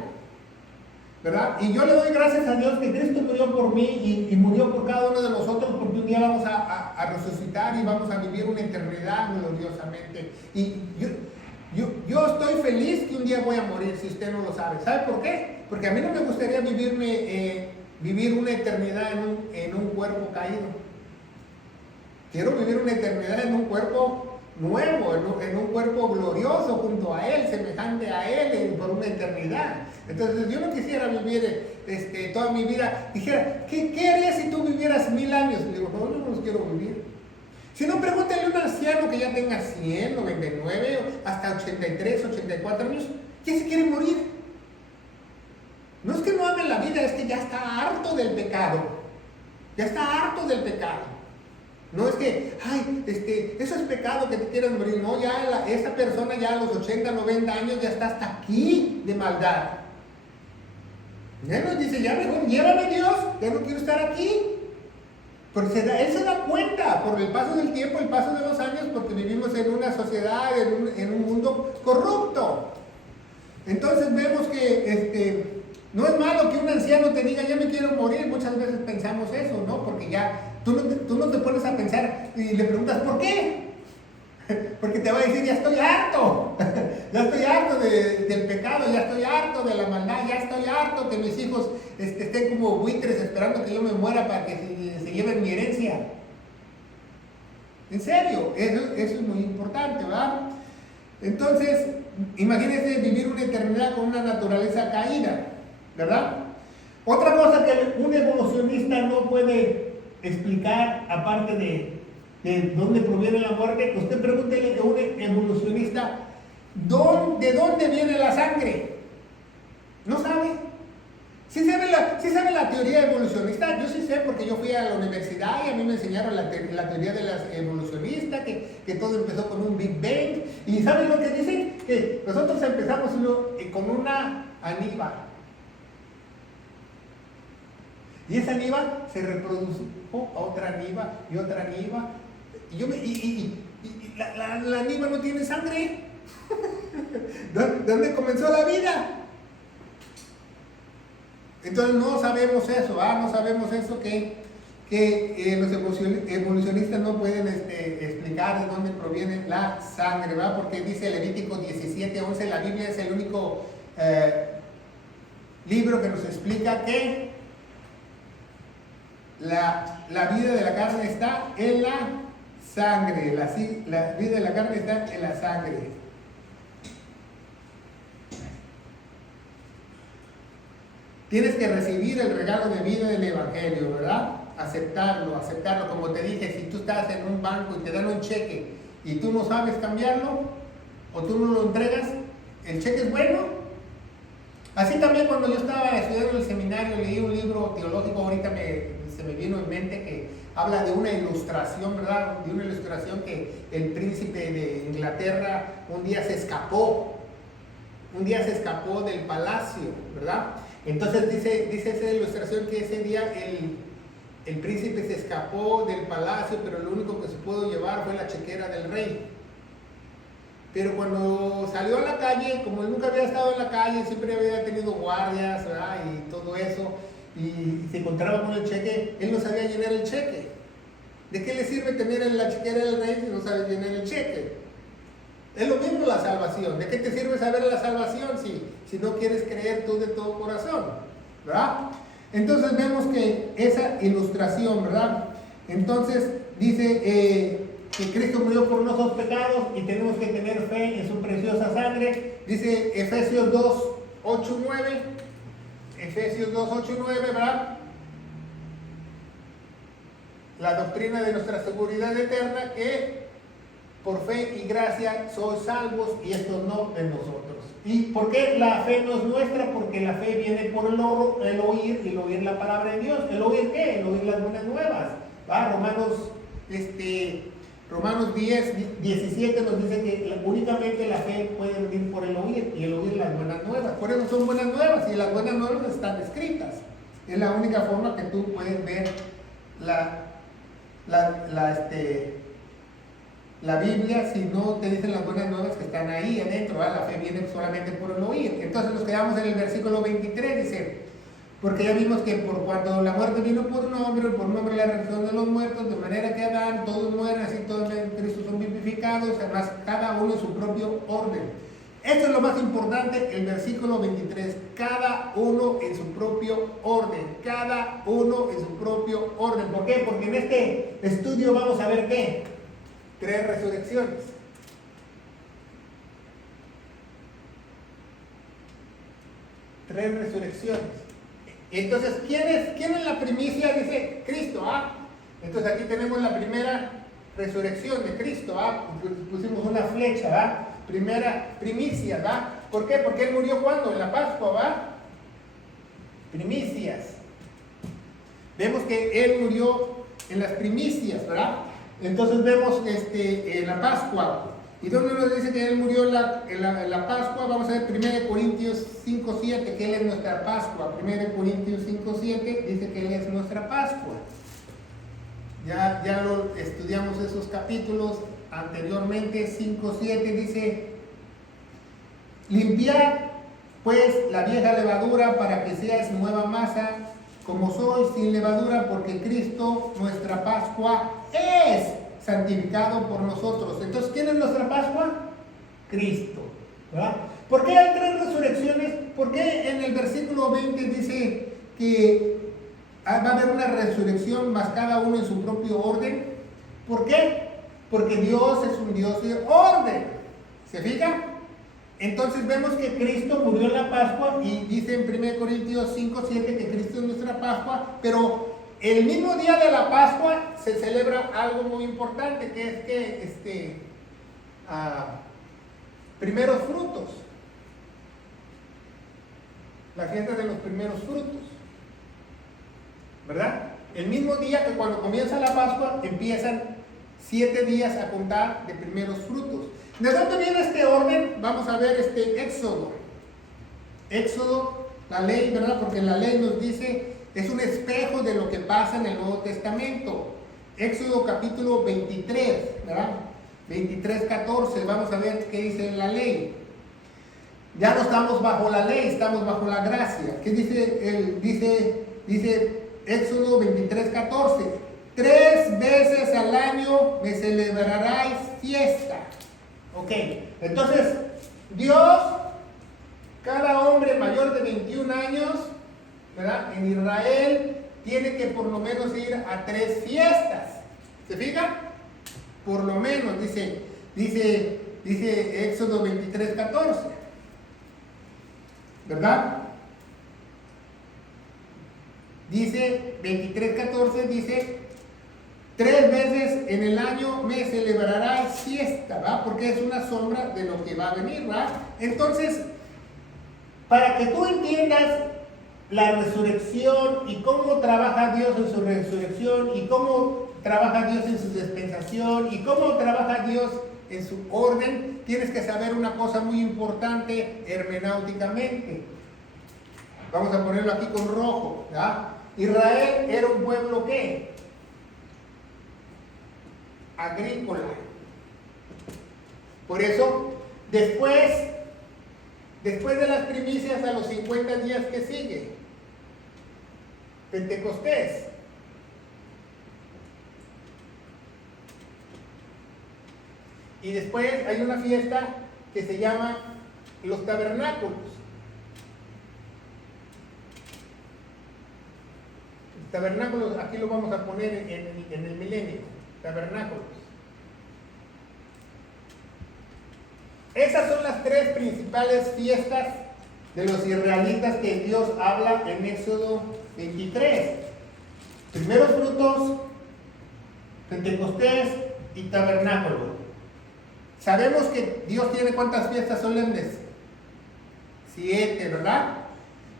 ¿verdad? Y yo le doy gracias a Dios que Cristo murió por mí y murió por cada uno de nosotros, porque un día vamos a resucitar y vamos a vivir una eternidad gloriosamente. Y yo estoy feliz que un día voy a morir, si usted no lo sabe. ¿Sabe por qué? Porque a mí no me gustaría vivir una eternidad en un cuerpo caído. Quiero vivir una eternidad en un cuerpo nuevo, en un cuerpo glorioso junto a Él, semejante a Él por una eternidad. Entonces yo no quisiera vivir toda mi vida. Dijera, ¿qué harías si tú vivieras 1000 años? Le digo, no, yo no los quiero vivir. Si no, pregúntale a un anciano que ya tenga 100, 99, hasta 83, 84 años, ¿quién se quiere morir? No es que no ame la vida, es que ya está harto del pecado. Ya está harto del pecado. No es que, eso es pecado que te quieras morir. No, ya esa persona ya a los 80, 90 años ya está hasta aquí de maldad. Ya nos dice, ya mejor llévame Dios, ya no quiero estar aquí. Porque él se da cuenta por el paso del tiempo, el paso de los años, porque vivimos en una sociedad, en un mundo corrupto. Entonces vemos que no es malo que un anciano te diga, ya me quiero morir. Muchas veces pensamos eso, ¿no? Porque ya tú no te pones a pensar y le preguntas, ¿por qué? Porque te va a decir, ya estoy harto. Ya estoy harto del pecado, ya estoy harto de la maldad, ya estoy harto que mis hijos estén como buitres esperando que yo me muera para que se lleven mi herencia. En serio, eso es muy importante, ¿verdad? Entonces, imagínense vivir una eternidad con una naturaleza caída, ¿verdad? Otra cosa que un evolucionista no puede explicar, aparte de dónde proviene la muerte, usted pregúntele a un evolucionista, ¿de dónde viene la sangre? No sabe. ¿Sí sabe la teoría evolucionista? Yo sí sé, porque yo fui a la universidad y a mí me enseñaron la teoría de las evolucionistas, que todo empezó con un Big Bang. ¿Y saben lo que dicen? Que nosotros empezamos con una aniba. Y esa aniba se reprodujo a otra aniba y otra aniba. Y la anima no tiene sangre. ¿Dónde comenzó la vida? Entonces no sabemos eso, no sabemos eso que los evolucionistas no pueden explicar de dónde proviene la sangre, ¿verdad? Porque dice Levítico 17:11, la Biblia es el único libro que nos explica que la vida de la carne está en la sangre, la vida de la carne está en la sangre. Tienes que recibir el regalo de vida del Evangelio, ¿verdad? Aceptarlo. Como te dije, si tú estás en un banco y te dan un cheque y tú no sabes cambiarlo o tú no lo entregas, ¿el cheque es bueno? Así también cuando yo estaba estudiando en el seminario, leí un libro teológico, ahorita se me vino en mente, que habla de una ilustración, ¿verdad? De una ilustración que el príncipe de Inglaterra un día se escapó del palacio, ¿verdad? Entonces dice esa ilustración que ese día el príncipe se escapó del palacio, pero lo único que se pudo llevar fue la chequera del rey. Pero cuando salió a la calle, como él nunca había estado en la calle, siempre había tenido guardias, ¿verdad? Y todo eso, y se encontraba con el cheque, él no sabía llenar el cheque. ¿De qué le sirve tener la chequera del rey si no sabe llenar el cheque? Es lo mismo la salvación. ¿De qué te sirve saber la salvación si no quieres creer tú de todo corazón? ¿Verdad? Entonces vemos que esa ilustración, ¿verdad? Entonces dice que Cristo murió por nuestros pecados y tenemos que tener fe en su preciosa sangre. Dice Efesios 2:8-9. Efesios 2:8-9, ¿verdad? La doctrina de nuestra seguridad eterna, que por fe y gracia sois salvos, y esto no de nosotros. ¿Y por qué la fe no es nuestra? Porque la fe viene por el oír, y el oír la palabra de Dios. ¿El oír qué? El oír las buenas nuevas. ¿Va? Romanos 10:17 nos dice que únicamente la fe puede venir por el oír, y el oír las buenas nuevas. Por eso son buenas nuevas, y las buenas nuevas están escritas. Es la única forma que tú puedes ver la Biblia, si no te dicen las buenas nuevas que están ahí adentro. La fe viene solamente por el oír. Entonces nos quedamos en el versículo 23, dice: porque ya vimos que por cuando la muerte vino por un hombre la resurrección de los muertos, de manera que Adán, todos mueren, así todos en Cristo son vivificados, además cada uno en su propio orden. Esto es lo más importante, el versículo 23, cada uno en su propio orden, cada uno en su propio orden. ¿Por qué? Porque en este estudio vamos a ver ¿qué? 3 resurrecciones. Entonces, ¿quién es la primicia? Dice Cristo, Entonces aquí tenemos la primera resurrección de Cristo, pusimos una flecha, primicia, ¿Por qué? Porque Él murió ¿cuándo? En la Pascua, Primicias. Vemos que Él murió en las primicias, ¿verdad? Entonces vemos en la Pascua. ¿Y dónde nos dice que Él murió en la Pascua? Vamos a ver 1 Corintios 5:7, que Él es nuestra Pascua. 1 Corintios 5:7 dice que Él es nuestra Pascua. Ya lo estudiamos esos capítulos anteriormente. 5:7 dice: limpiad pues la vieja levadura para que seas nueva masa, como sois, sin levadura, porque Cristo, nuestra Pascua, es santificado por nosotros. Entonces, ¿quién es nuestra Pascua? Cristo, ¿verdad? ¿Por qué hay 3 resurrecciones? ¿Por qué en el versículo 20 dice que va a haber una resurrección, más cada uno en su propio orden? ¿Por qué? Porque Dios es un Dios de orden. ¿Se fija? Entonces vemos que Cristo murió en la Pascua, y dice en 1 Corintios 5:7 que Cristo es nuestra Pascua, pero el mismo día de la Pascua se celebra algo muy importante, que es que primeros frutos, la fiesta de los primeros frutos, ¿verdad? El mismo día que cuando comienza la Pascua empiezan 7 días a contar de primeros frutos. ¿De dónde viene este orden? Vamos a ver Éxodo, la ley, ¿verdad? Porque la ley nos dice, es un espejo de lo que pasa en el Nuevo Testamento. Éxodo capítulo 23, ¿verdad? 23:14, vamos a ver qué dice la ley. Ya no estamos bajo la ley, estamos bajo la gracia. ¿Qué dice? Dice Éxodo 23:14. 3 veces al año me celebraráis fiesta. Ok, entonces Dios, cada hombre mayor de 21 años, ¿verdad?, en Israel, tiene que por lo menos ir a 3 fiestas. ¿Se fijan? Por lo menos, dice Éxodo 23:14. ¿Verdad? Dice 23:14, dice 3 veces en el año me celebrarás fiesta, ¿va? Porque es una sombra de lo que va a venir, ¿va? Entonces, para que tú entiendas la resurrección y cómo trabaja Dios en su resurrección y cómo trabaja Dios en su dispensación y cómo trabaja Dios en su orden, tienes que saber una cosa muy importante hermenéuticamente. Vamos a ponerlo aquí con rojo, ¿ya? Israel era un pueblo ¿qué? Agrícola. Por eso, después de las primicias, a los 50 días que sigue, Pentecostés. Y después hay una fiesta que se llama los tabernáculos. Los tabernáculos, aquí lo vamos a poner en el milenio. Tabernáculos. Esas son las 3 principales fiestas de los israelitas que Dios habla en Éxodo 23. Primeros frutos, Pentecostés y tabernáculo. Sabemos que Dios tiene ¿cuántas fiestas solemnes? 7, ¿verdad?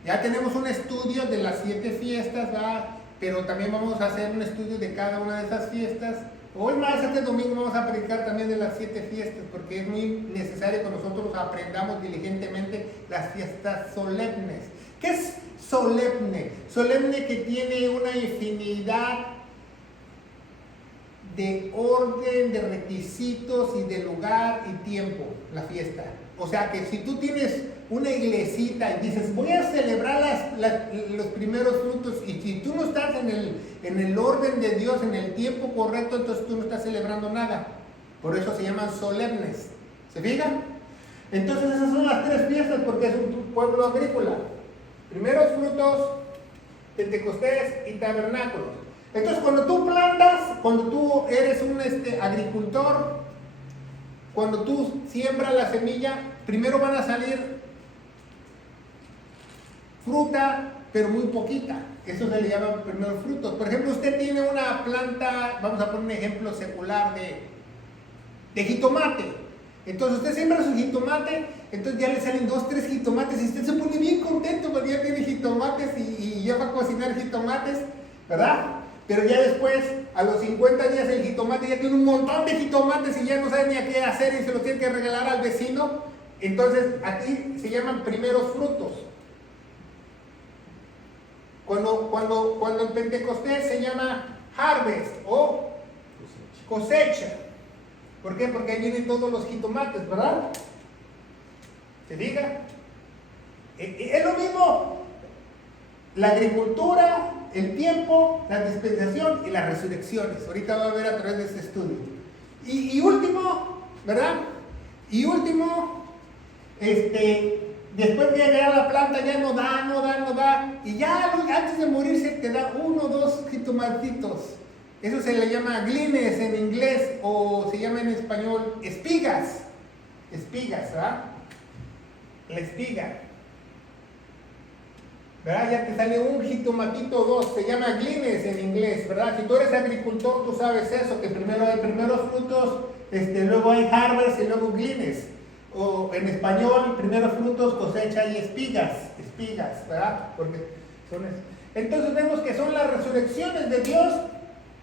Ya tenemos un estudio de las 7 fiestas, ¿verdad? Pero también vamos a hacer un estudio de cada una de esas fiestas. Hoy más, este domingo vamos a predicar también de las 7 fiestas, porque es muy necesario que nosotros aprendamos diligentemente las fiestas solemnes. ¿Qué es solemne? Solemne que tiene una infinidad de orden, de requisitos y de lugar y tiempo, la fiesta. O sea que si tú tienes una iglesita y dices, voy a celebrar los primeros frutos, y si tú no estás en el orden de Dios, en el tiempo correcto, entonces tú no estás celebrando nada. Por eso se llaman solemnes. ¿Se fijan? Entonces esas son las 3 fiestas, porque es un pueblo agrícola. Primeros frutos, Pentecostés y tabernáculos. Entonces cuando tú plantas, cuando tú eres un agricultor, cuando tú siembras la semilla, primero van a salir fruta, pero muy poquita. Eso se le llama primeros frutos. Por ejemplo, usted tiene una planta, vamos a poner un ejemplo secular de jitomate. Entonces usted siembra su jitomate, entonces ya le salen 2, 3 jitomates y usted se pone bien contento porque ya tiene jitomates y ya va a cocinar jitomates, ¿verdad? Pero ya después, a los 50 días, el jitomate ya tiene un montón de jitomates y ya no sabe ni a qué hacer y se los tiene que regalar al vecino. Entonces, aquí se llaman primeros frutos. Cuando en Pentecostés se llama harvest o cosecha. ¿Por qué? Porque ahí vienen todos los jitomates, ¿verdad? ¿Se diga? Es lo mismo la agricultura, el tiempo, la dispensación y las resurrecciones. Ahorita va a ver a través de este estudio. Y último, ¿verdad? Y último, después de llegar a la planta ya no da. Y ya antes de morirse te da 1 o 2 jitomatitos. Eso se le llama glines en inglés, o se llama en español espigas. Espigas, ¿verdad? La espiga. ¿Verdad? Ya te sale un jitomatito o 2, se llama glines en inglés, ¿verdad? Si tú eres agricultor, tú sabes eso, que primero hay primeros frutos, luego hay harvest y luego glines. O en español, primeros frutos, cosecha y espigas, ¿verdad? Porque son entonces vemos que son las resurrecciones de Dios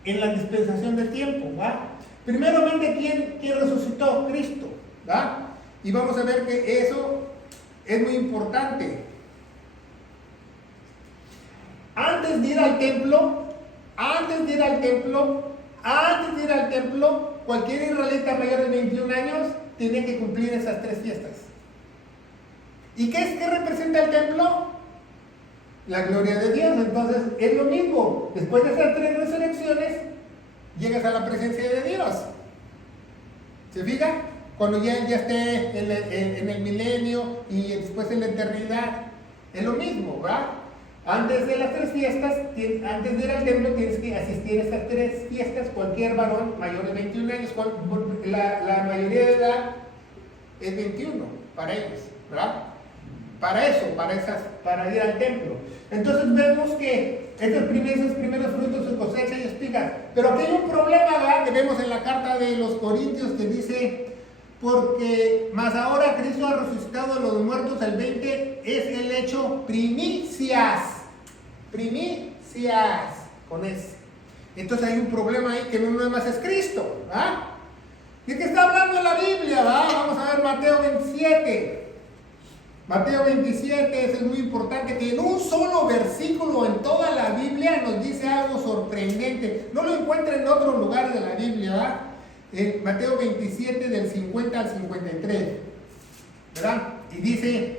en la dispensación de tiempo, ¿verdad? Primeramente, ¿quién resucitó? Cristo, ¿verdad? Y vamos a ver que eso es muy importante. Antes de ir al templo, antes de ir al templo, cualquier israelita mayor de 21 años tiene que cumplir esas 3 fiestas. ¿Y qué representa el templo? La gloria de Dios. Entonces es lo mismo. Después de esas 3 resurrecciones, llegas a la presencia de Dios. ¿Se fija? Cuando ya esté en el milenio y después en la eternidad, es lo mismo, ¿verdad? Antes de las 3 fiestas, antes de ir al templo, tienes que asistir a estas 3 fiestas. Cualquier varón mayor de 21 años, la mayoría de edad es 21 para ellos, ¿verdad? Para eso, para ir al templo. Entonces vemos que esos primeros frutos de cosecha y espigas. Pero aquí hay un problema, ¿verdad? Que vemos en la carta de los Corintios que dice: porque más ahora Cristo ha resucitado de los muertos, el 20, es el hecho primicias, con ese. Entonces hay un problema ahí que no nada más es Cristo, ¿verdad? ¿De qué está hablando la Biblia? ¿Verdad? Vamos a ver Mateo 27. Mateo 27 es muy importante, que en un solo versículo en toda la Biblia nos dice algo sorprendente. No lo encuentra en otros lugares de la Biblia, ¿verdad? En Mateo 27 del 50 al 53, ¿verdad? Y dice: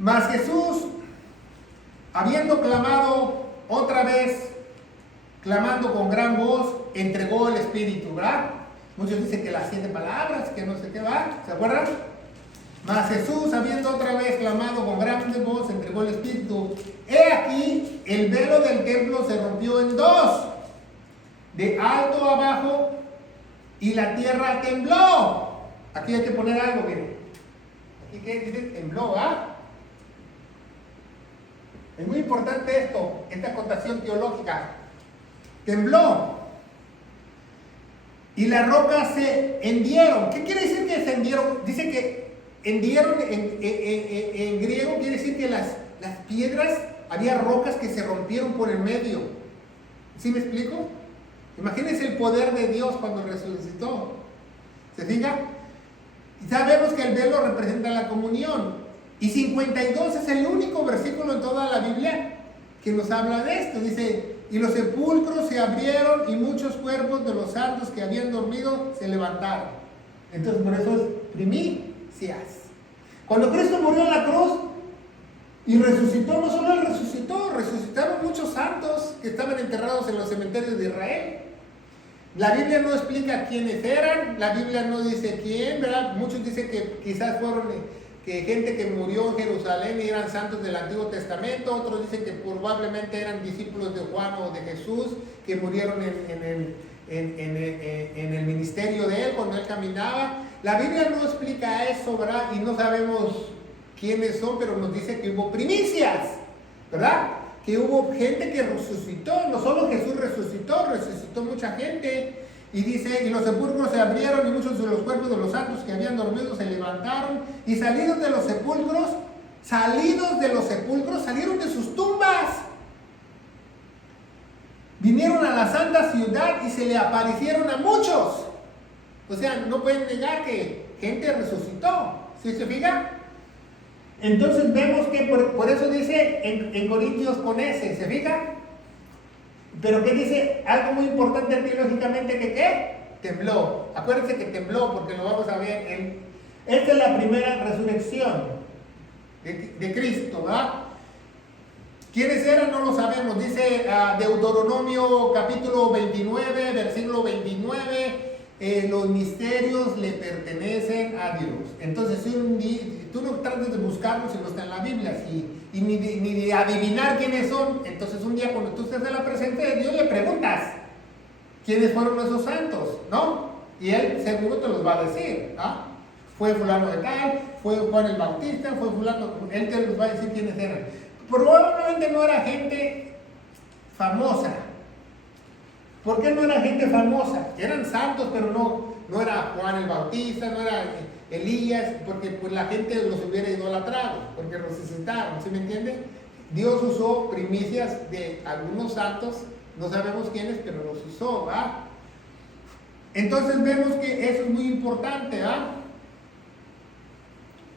mas Jesús, habiendo clamado otra vez, clamando con gran voz, entregó el Espíritu, ¿verdad? Muchos dicen que las 7 palabras, que no sé qué va, ¿se acuerdan? Mas Jesús, habiendo otra vez clamado con gran voz, entregó el Espíritu. He aquí, el velo del templo se rompió en 2, de alto a abajo, y la tierra tembló. Aquí hay que poner algo, miren. Aquí que dice tembló, ¿ah? Es muy importante esto, esta acotación teológica. Tembló. Y las rocas se hendieron. ¿Qué quiere decir que se hendieron? Dice que hendieron en griego, quiere decir que las piedras, había rocas que se rompieron por el medio. ¿Sí me explico? Imagínense el poder de Dios cuando resucitó. ¿Se fija? Y sabemos que el velo representa la comunión. Y 52 es el único versículo en toda la Biblia que nos habla de esto. Dice: y los sepulcros se abrieron y muchos cuerpos de los santos que habían dormido se levantaron. Entonces por eso es primicias. Cuando Cristo murió en la cruz y resucitó, no solo Él resucitó, resucitaron muchos santos que estaban enterrados en los cementerios de Israel. La Biblia no explica quiénes eran, la Biblia no dice quién, ¿verdad? Muchos dicen que quizás fueron gente que murió en Jerusalén y eran santos del Antiguo Testamento. Otros dicen que probablemente eran discípulos de Juan o de Jesús que murieron en el ministerio de Él cuando Él caminaba. La Biblia no explica eso, ¿verdad? Y no sabemos quiénes son, pero nos dice que hubo primicias, ¿verdad? Que hubo gente que resucitó. No solo Jesús resucitó mucha gente. Y dice: y los sepulcros se abrieron y muchos de los cuerpos de los santos que habían dormido se levantaron, y salidos de los sepulcros, salieron de sus tumbas, vinieron a la santa ciudad y se le aparecieron a muchos. O sea, no pueden negar que gente resucitó. ¿Sí se fija? Entonces vemos que por eso dice en Corintios con ese, ¿se fija? Pero ¿qué dice? Algo muy importante teológicamente, que ¿qué? Tembló. Acuérdense que tembló, porque lo vamos a ver esta es la primera resurrección de Cristo, ¿verdad? ¿Quiénes eran? No lo sabemos. Dice Deuteronomio capítulo 29, versículo 29, los misterios le pertenecen a Dios. Entonces, tú no trates de buscarlos si no está en la Biblia, y ni de adivinar quiénes son. Entonces, un día cuando tú estés en la presencia de Dios, le preguntas quiénes fueron esos santos, ¿no? Y Él seguro te los va a decir, ¿ah? Fue fulano de tal, fue Juan el Bautista, fue fulano. Él te los va a decir quiénes eran. Probablemente no era gente famosa. ¿Por qué no era gente famosa? Eran santos, pero no era Juan el Bautista, no era Elías, porque pues la gente los hubiera idolatrado, porque resucitaron, ¿sí me entiende? Dios usó primicias de algunos santos, no sabemos quiénes, pero los usó, ¿va? Entonces vemos que eso es muy importante, ¿va?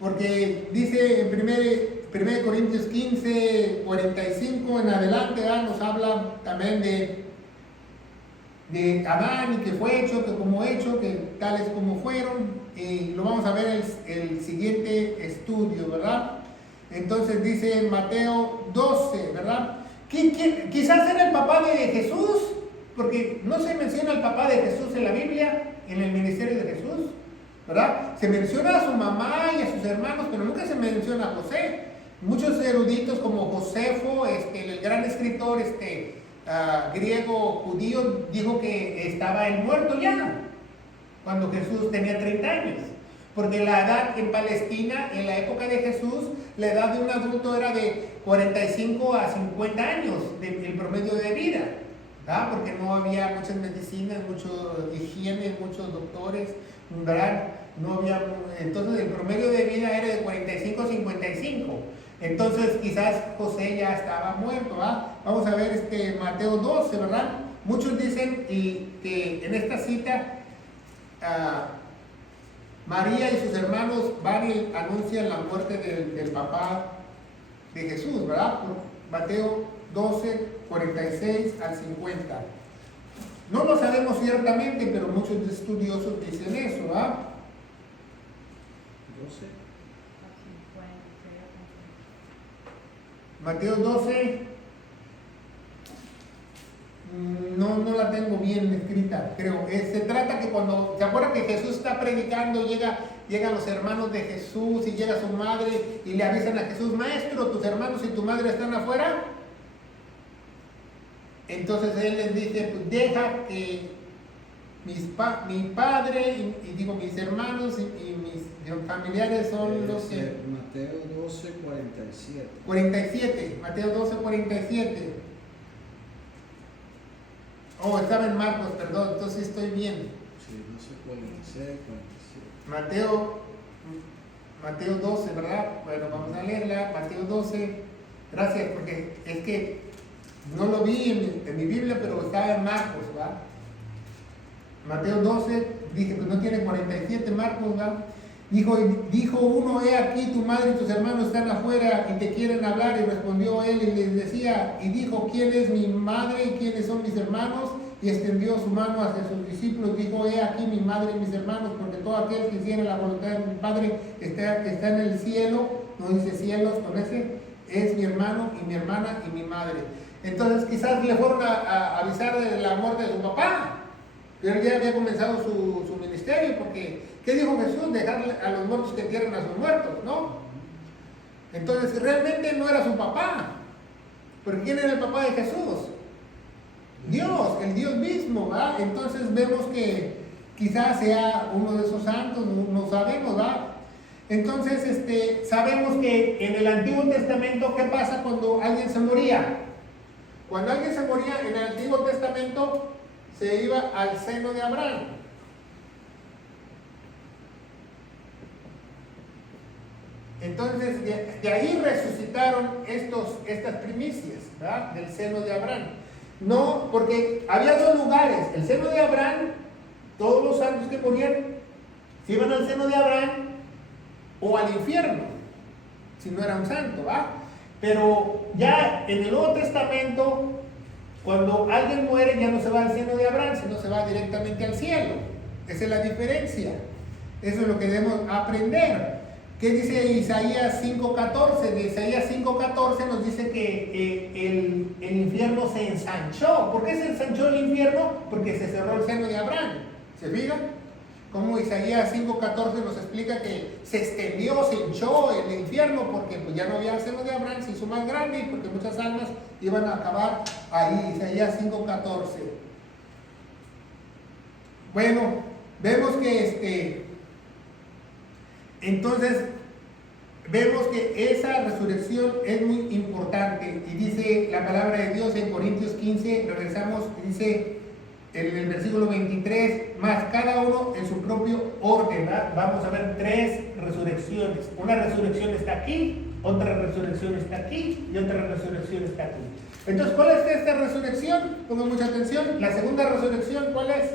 Porque dice en 1 Corintios 15, 45 en adelante, ¿va? Nos habla también de Adán y que fue hecho, que como hecho, que tales como fueron. Y lo vamos a ver el siguiente estudio, ¿verdad? Entonces dice Mateo 12, ¿verdad? Quizás era el papá de Jesús, porque no se menciona el papá de Jesús en la Biblia, en el ministerio de Jesús, ¿verdad? Se menciona a su mamá y a sus hermanos, pero nunca se menciona a José. Muchos eruditos como Josefo, el gran escritor griego judío, dijo que estaba él muerto ya, cuando Jesús tenía 30 años. Porque la edad en Palestina, en la época de Jesús, la edad de un adulto era de 45 a 50 años, el promedio de vida, ¿verdad? Porque no había muchas medicinas, mucha higiene, muchos doctores, ¿verdad? No había, entonces el promedio de vida era de 45 a 55. Entonces quizás José ya estaba muerto, ¿verdad? Vamos a ver Mateo 12, ¿verdad? Muchos dicen que en esta cita María y sus hermanos van y anuncian la muerte del papá de Jesús, ¿verdad? Por Mateo 12, 46 al 50. No lo sabemos ciertamente, pero muchos estudiosos dicen eso, ¿verdad? 12. Mateo 12, no la tengo bien escrita, creo. Se trata que cuando, ¿se acuerdan que Jesús está predicando? Llegan los hermanos de Jesús y llega su madre y le avisan a Jesús: Maestro, tus hermanos y tu madre están afuera. Entonces él les dice: pues deja que mi padre mis hermanos y mis familiares son los que... Mateo 12, 47. 47, Mateo 12, 47. Oh, estaba en Marcos, perdón, entonces estoy bien. Sí, 12, 46, 47. Mateo 12, ¿verdad? Bueno, vamos a leerla. Mateo 12. Gracias, porque es que no lo vi en mi Biblia, pero estaba en Marcos, ¿verdad? Mateo 12, dije, pues no tiene 47 Marcos, ¿verdad? Dijo uno: he aquí, tu madre y tus hermanos están afuera y te quieren hablar. Y respondió él y les decía, y dijo: ¿quién es mi madre y quiénes son mis hermanos? Y extendió su mano hacia sus discípulos. Dijo: he aquí mi madre y mis hermanos, porque todo aquel que hiciera la voluntad de mi Padre que está en el cielo, no dice cielos con ese, es mi hermano y mi hermana y mi madre. Entonces quizás le fueron a avisar de la muerte de su papá, pero él ya había comenzado su ministerio, porque ¿qué dijo Jesús? Dejarle a los muertos que entierren a sus muertos, ¿no? Entonces realmente no era su papá. ¿Pero quién era el papá de Jesús? Dios, el Dios mismo, ¿verdad? Entonces vemos que quizás sea uno de esos santos, no sabemos, ¿verdad? Entonces sabemos que en el Antiguo Testamento, ¿qué pasa cuando alguien se moría? Cuando alguien se moría en el Antiguo Testamento, se iba al seno de Abraham. Entonces de ahí resucitaron estas primicias, ¿verdad? Del seno de Abraham. No, porque había dos lugares: el seno de Abraham, todos los santos que morían se iban al seno de Abraham o al infierno, si no era un santo, ¿verdad? Pero ya en el Nuevo Testamento, cuando alguien muere, ya no se va al seno de Abraham, sino se va directamente al cielo. Esa es la diferencia. Eso es lo que debemos aprender. ¿Qué dice Isaías 5:14? De Isaías 5:14 nos dice que el infierno se ensanchó. ¿Por qué se ensanchó el infierno? Porque se cerró el seno de Abraham. ¿Se fijan? Como Isaías 5:14 nos explica que se extendió, se hinchó el infierno, porque pues ya no había el seno de Abraham, se hizo más grande, y porque muchas almas iban a acabar ahí. Isaías 5:14. Bueno, vemos que entonces vemos que esa resurrección es muy importante, y dice la palabra de Dios en Corintios 15, regresamos, dice en el versículo 23, más cada uno en su propio orden, ¿verdad? Vamos a ver 3 resurrecciones. Una resurrección está aquí, otra resurrección está aquí y otra resurrección está aquí. Entonces, ¿cuál es esta resurrección? Pongan mucha atención. La segunda resurrección, ¿cuál es?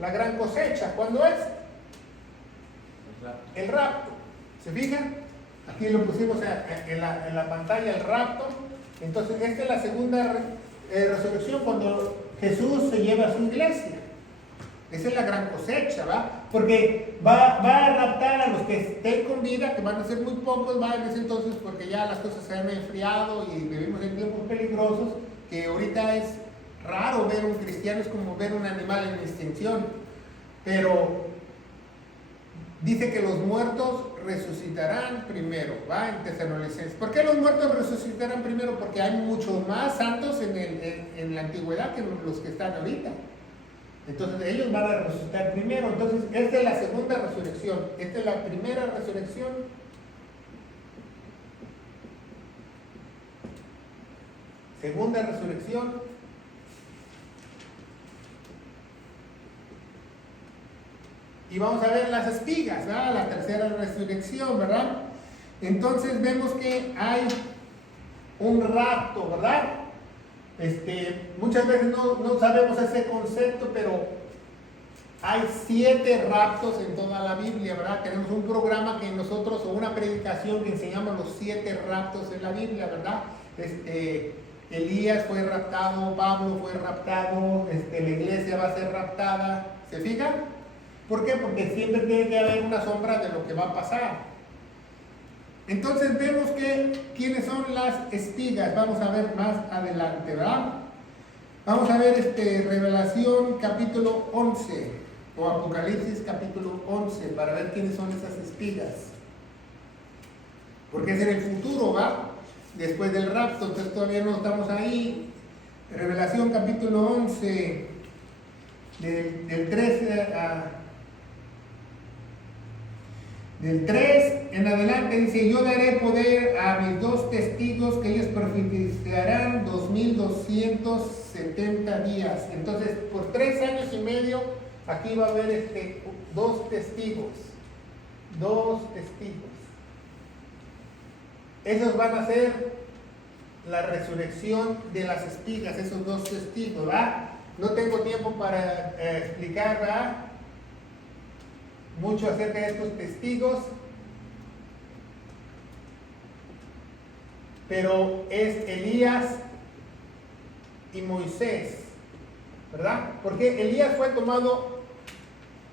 La gran cosecha. ¿Cuándo es? El rapto. ¿Se fijan? Aquí lo pusimos en la pantalla, el rapto. Entonces, esta es la segunda resurrección, cuando Jesús se lleva a su iglesia. Esa es la gran cosecha, ¿va? Porque va a raptar a los que estén con vida, que van a ser muy pocos, ¿va? En ese entonces, porque ya las cosas se han enfriado y vivimos en tiempos peligrosos, que ahorita es raro ver un cristiano, es como ver un animal en extinción. Pero dice que los muertos resucitarán primero, ¿va? En Tesalonicenses. ¿Por qué los muertos resucitarán primero? Porque hay muchos más santos en la antigüedad que los que están ahorita. Entonces ellos van a resucitar primero. Entonces esta es la segunda resurrección. Esta es la primera resurrección. Segunda resurrección. Y vamos a ver las espigas, ¿verdad? La tercera resurrección, ¿verdad? Entonces vemos que hay un rapto, ¿verdad? Muchas veces no sabemos ese concepto, pero hay 7 raptos en toda la Biblia, ¿verdad? Tenemos un programa que nosotros, o una predicación que enseñamos los 7 raptos en la Biblia, ¿verdad? Elías fue raptado, Pablo fue raptado, la iglesia va a ser raptada, ¿se fijan? ¿Por qué? Porque siempre tiene que haber una sombra de lo que va a pasar. Entonces vemos que quiénes son las espigas. Vamos a ver más adelante, ¿verdad? Vamos a ver Revelación capítulo 11 o Apocalipsis capítulo 11 para ver quiénes son esas espigas. Porque es en el futuro, ¿va? Después del rapto, entonces todavía no estamos ahí. Revelación capítulo 11 del 3 en adelante dice: yo daré poder a mis 2 testigos, que ellos profetizarán 2270 días. Entonces, por 3 años y medio, aquí va a haber 2 testigos. 2 testigos. Esos van a ser la resurrección de las espigas, esos 2 testigos, ¿verdad? No tengo tiempo para explicar, ¿verdad?, mucho acerca de estos testigos, pero es Elías y Moisés, ¿verdad? Porque Elías fue tomado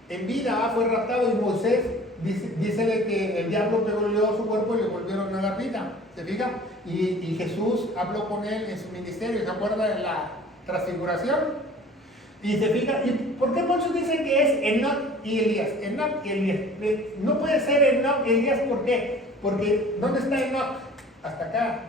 en vida, fue raptado, y Moisés, dícele que el diablo pegó su cuerpo y le volvieron a la vida, ¿se fija? Y Jesús habló con él en su ministerio, ¿se acuerda de la transfiguración? Y se fija, ¿y por qué muchos dicen que es Enoc y Elías? Enoc y Elías. No puede ser Enoc y Elías, ¿por qué? Porque ¿dónde está Enoc? Hasta acá.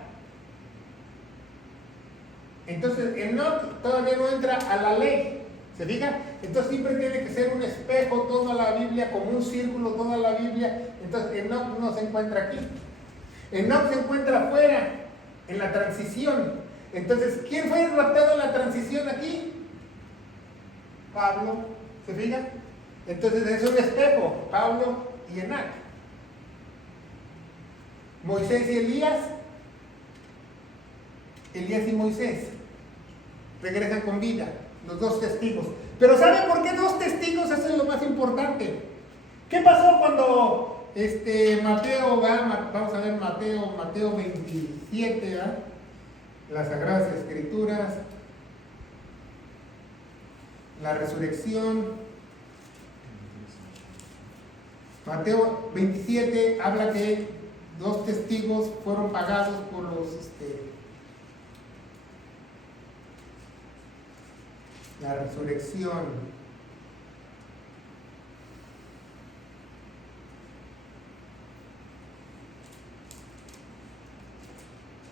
Entonces Enoc todavía no entra a la ley. ¿Se fija? Entonces siempre tiene que ser un espejo toda la Biblia, como un círculo toda la Biblia. Entonces Enoc no se encuentra aquí. Enoc se encuentra afuera, en la transición. Entonces, ¿quién fue raptado en la transición aquí? Pablo, ¿se fijan? Entonces es un espejo, Pablo y Enoc. Moisés y Elías y Moisés regresan con vida, los 2 testigos. Pero ¿saben por qué 2 testigos? Eso es lo más importante. ¿Qué pasó cuando Mateo, vamos a ver Mateo 27, ¿va? Las Sagradas Escrituras, la resurrección? Mateo 27 habla que 2 testigos fueron pagados por los la resurrección.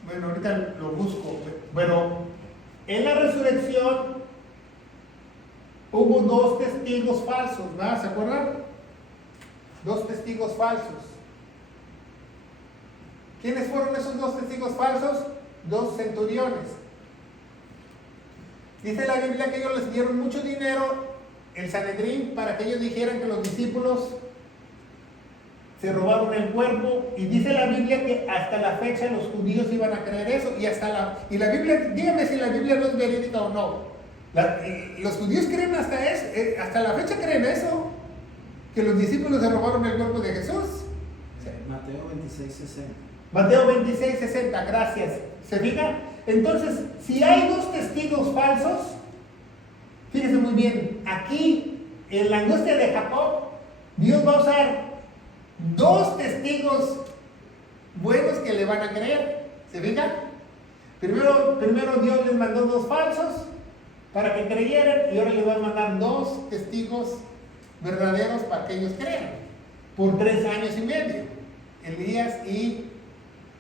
Bueno, ahorita lo busco. Bueno, en la resurrección hubo 2 testigos falsos, ¿verdad? ¿Se acuerdan? 2 testigos falsos. ¿Quiénes fueron esos 2 testigos falsos? 2 centuriones. Dice la Biblia que ellos les dieron mucho dinero, el Sanedrín, para que ellos dijeran que los discípulos se robaron el cuerpo, y dice la Biblia que hasta la fecha los judíos iban a creer eso, y la Biblia, dígame si la Biblia no es verídica o no. Los judíos creen hasta eso, hasta la fecha creen eso, que los discípulos se robaron el cuerpo de Jesús. Mateo 26:60. Mateo 26:60, gracias. ¿Se fija? Entonces, si hay 2 testigos falsos, bien, aquí, en la angustia de Jacob, Dios va a usar dos testigos buenos que le van a creer. ¿Se fijan? Primero Dios les mandó dos falsos para que creyeran, y ahora les va a mandar dos testigos verdaderos para que ellos crean. Por 3 años y medio. Elías y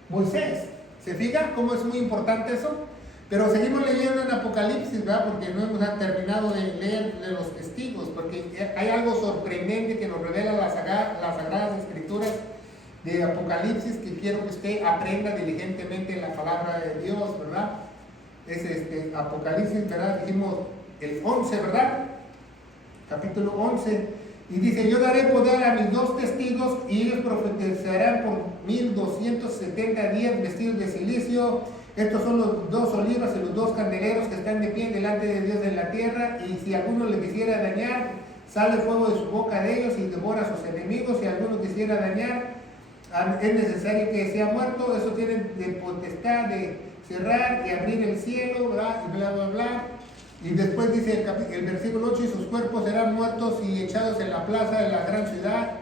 Moisés. ¿Se fijan cómo es muy importante eso? Pero seguimos leyendo en Apocalipsis, ¿verdad? Porque no hemos terminado de leer de los testigos, porque hay algo sorprendente que nos revela las Sagradas Escrituras de Apocalipsis, que quiero que usted aprenda diligentemente en la palabra de Dios, ¿verdad? Es Apocalipsis, ¿verdad? Dijimos el 11, ¿verdad? Capítulo 11. Y dice, yo daré poder a mis dos testigos y ellos profetizarán por 1270 días vestidos de silicio. Estos son los dos olivas y los dos candeleros que están de pie delante de Dios en la tierra. Y si alguno le quisiera dañar, sale fuego de su boca de ellos y devora a sus enemigos. Si alguno quisiera dañar, es necesario que sea muerto. Eso tienen de potestad de cerrar y abrir el cielo, ¿verdad? Y bla, bla, bla. Y después dice el versículo 8, y sus cuerpos serán muertos y echados en la plaza de la gran ciudad,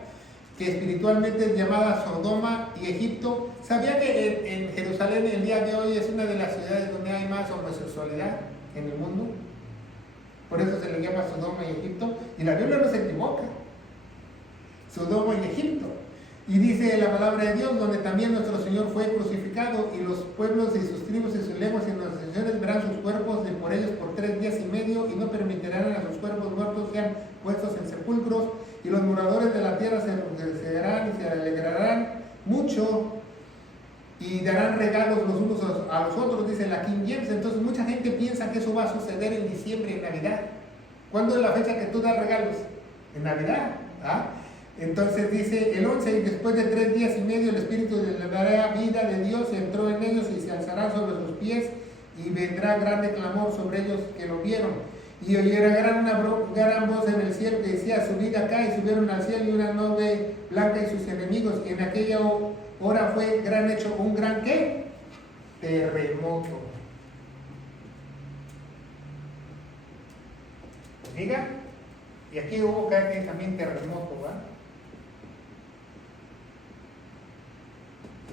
que espiritualmente es llamada Sodoma y Egipto. ¿Sabía que en Jerusalén el día de hoy es una de las ciudades donde hay más homosexualidad en el mundo? Por eso se le llama Sodoma y Egipto. Y la Biblia no se equivoca. Sodoma y Egipto. Y dice la palabra de Dios, donde también nuestro Señor fue crucificado, y los pueblos y sus tribus y sus lenguas y las naciones verán sus cuerpos de por ellos por 3 días y medio, y no permitirán a sus cuerpos muertos sean puestos en sepulcros, y los moradores de la tierra se regocijarán y se alegrarán mucho, y darán regalos los unos a los otros, dice la King James. Entonces mucha gente piensa que eso va a suceder en diciembre, en Navidad. ¿Cuándo es la fecha que tú das regalos? En Navidad, ¿ah? Entonces dice el 11, y después de 3 días y medio el Espíritu de la vida de Dios entró en ellos y se alzarán sobre sus pies, y vendrá grande clamor sobre ellos que lo vieron. Y oyera una gran voz en el cielo que decía, subid acá, y subieron al cielo, y una nube blanca y sus enemigos. Y en aquella hora fue hecho un gran ¿qué? Terremoto. Diga, y aquí hubo también terremoto, ¿verdad?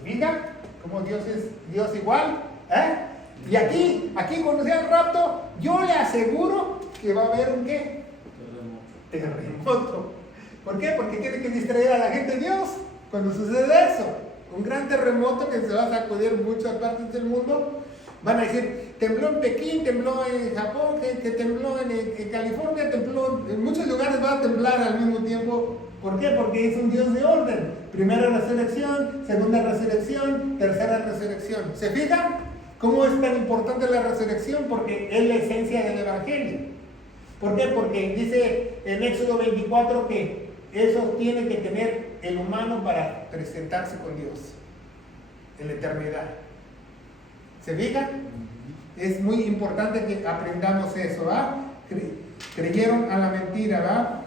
Diga, como Dios es Dios igual, ¿eh? Y aquí cuando sea el rapto, yo le aseguro que va a haber un ¿qué? Terremoto. ¿Por qué? Porque tiene que distraer a la gente de Dios cuando sucede eso. Un gran terremoto que se va a sacudir en muchas partes del mundo. Van a decir, tembló en Pekín, tembló en Japón, que tembló en California, tembló en muchos lugares, va a temblar al mismo tiempo. ¿Por qué? Porque es un Dios de orden. Primera resurrección, segunda resurrección, tercera resurrección. ¿Se fijan cómo es tan importante la resurrección? Porque es la esencia del Evangelio. ¿Por qué? Porque dice en Éxodo 24 que eso tiene que tener el humano para presentarse con Dios en la eternidad. ¿Se fijan? Es muy importante que aprendamos eso, ¿va? Creyeron a la mentira, ¿va?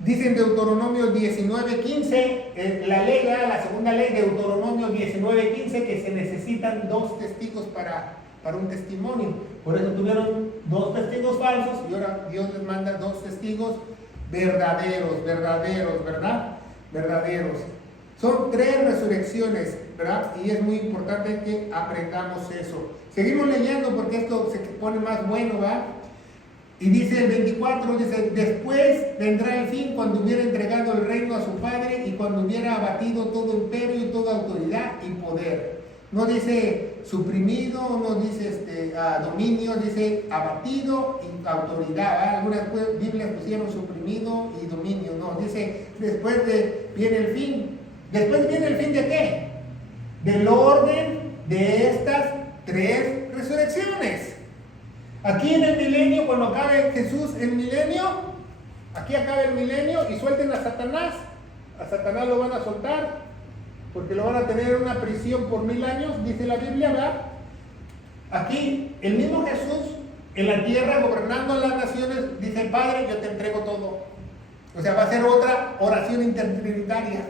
Dice en Deuteronomio 19:15, la ley, la segunda ley, Deuteronomio 19:15, que se necesitan 2 testigos para un testimonio. Por eso tuvieron 2 testigos falsos, y ahora Dios les manda 2 testigos verdaderos, ¿verdad? Verdaderos. Son 3 resurrecciones, ¿verdad? Y es muy importante que aprendamos eso. Seguimos leyendo porque esto se pone más bueno, ¿verdad? Y dice el 24, dice, después vendrá el fin cuando hubiera entregado el reino a su Padre y cuando hubiera abatido todo imperio y toda autoridad y poder. No dice suprimido, no dice dominio, dice abatido y autoridad. ¿Verdad? Algunas Biblias pusieron suprimido y dominio. No, dice después viene el fin. ¿Después viene el fin de qué? Del orden de estas 3 resurrecciones. Aquí en el milenio, cuando acabe Jesús el milenio, aquí acaba el milenio y suelten a Satanás. A Satanás lo van a soltar, porque lo van a tener en una prisión por 1000 años, dice la Biblia, ¿verdad? Aquí, el mismo Jesús, en la tierra, gobernando las naciones, dice, Padre, yo te entrego todo. O sea, va a ser otra oración intertrinitaria.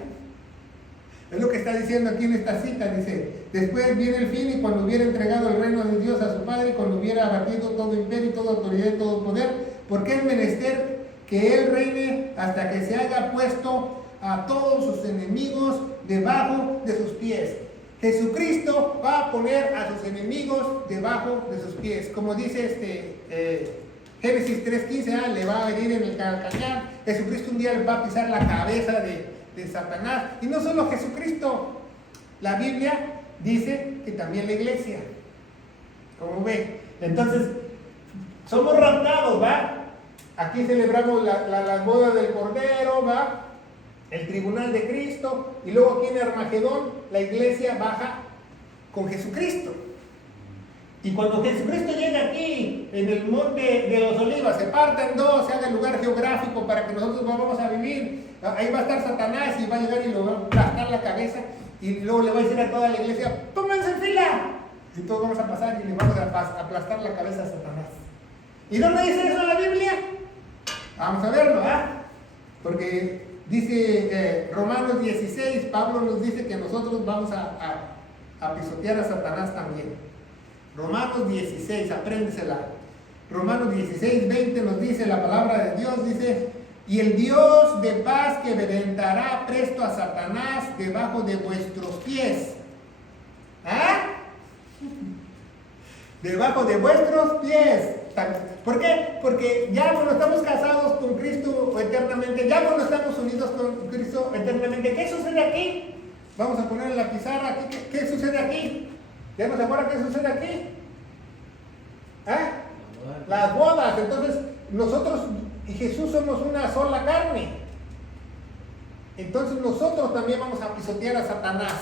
Es lo que está diciendo aquí en esta cita, dice, después viene el fin y cuando hubiera entregado el reino de Dios a su Padre, y cuando hubiera abatido todo imperio, toda autoridad y todo poder, porque es menester que Él reine hasta que se haya puesto a todos sus enemigos debajo de sus pies. Jesucristo va a poner a sus enemigos debajo de sus pies. Como dice Génesis 3:15, le va a venir en el calcañar. Jesucristo un día le va a pisar la cabeza de Satanás. Y no solo Jesucristo, la Biblia dice que también la iglesia. Como ven, entonces somos raptados, ¿va? Aquí celebramos las bodas del Cordero, ¿va? El tribunal de Cristo, y luego aquí en Armagedón la iglesia baja con Jesucristo. Y cuando Jesucristo llega aquí en el monte de los Olivos, se parta en dos, se haga el lugar geográfico para que nosotros vamos a vivir. Ahí va a estar Satanás y va a llegar y lo va a aplastar la cabeza, y luego le va a decir a toda la iglesia: pónganse en fila. Y todos vamos a pasar y le vamos a aplastar la cabeza a Satanás. ¿Y dónde dice eso en la Biblia? Vamos a verlo, ¿ah? Porque dice Romanos 16, Pablo nos dice que nosotros vamos a pisotear a Satanás también. Romanos 16, apréndesela. Romanos 16, 20 nos dice la palabra de Dios, dice: y el Dios de paz que vedentará presto a Satanás debajo de vuestros pies. ¿Ah? Debajo de vuestros pies. ¿Por qué? Porque ya cuando estamos casados con Cristo eternamente, ya cuando estamos unidos con Cristo eternamente, ¿qué sucede aquí? Vamos a poner en la pizarra aquí, ¿qué sucede aquí? ¿Ya nos acuerdan qué sucede aquí? ¿Eh? Las bodas. Entonces, nosotros y Jesús somos una sola carne. Entonces nosotros también vamos a pisotear a Satanás.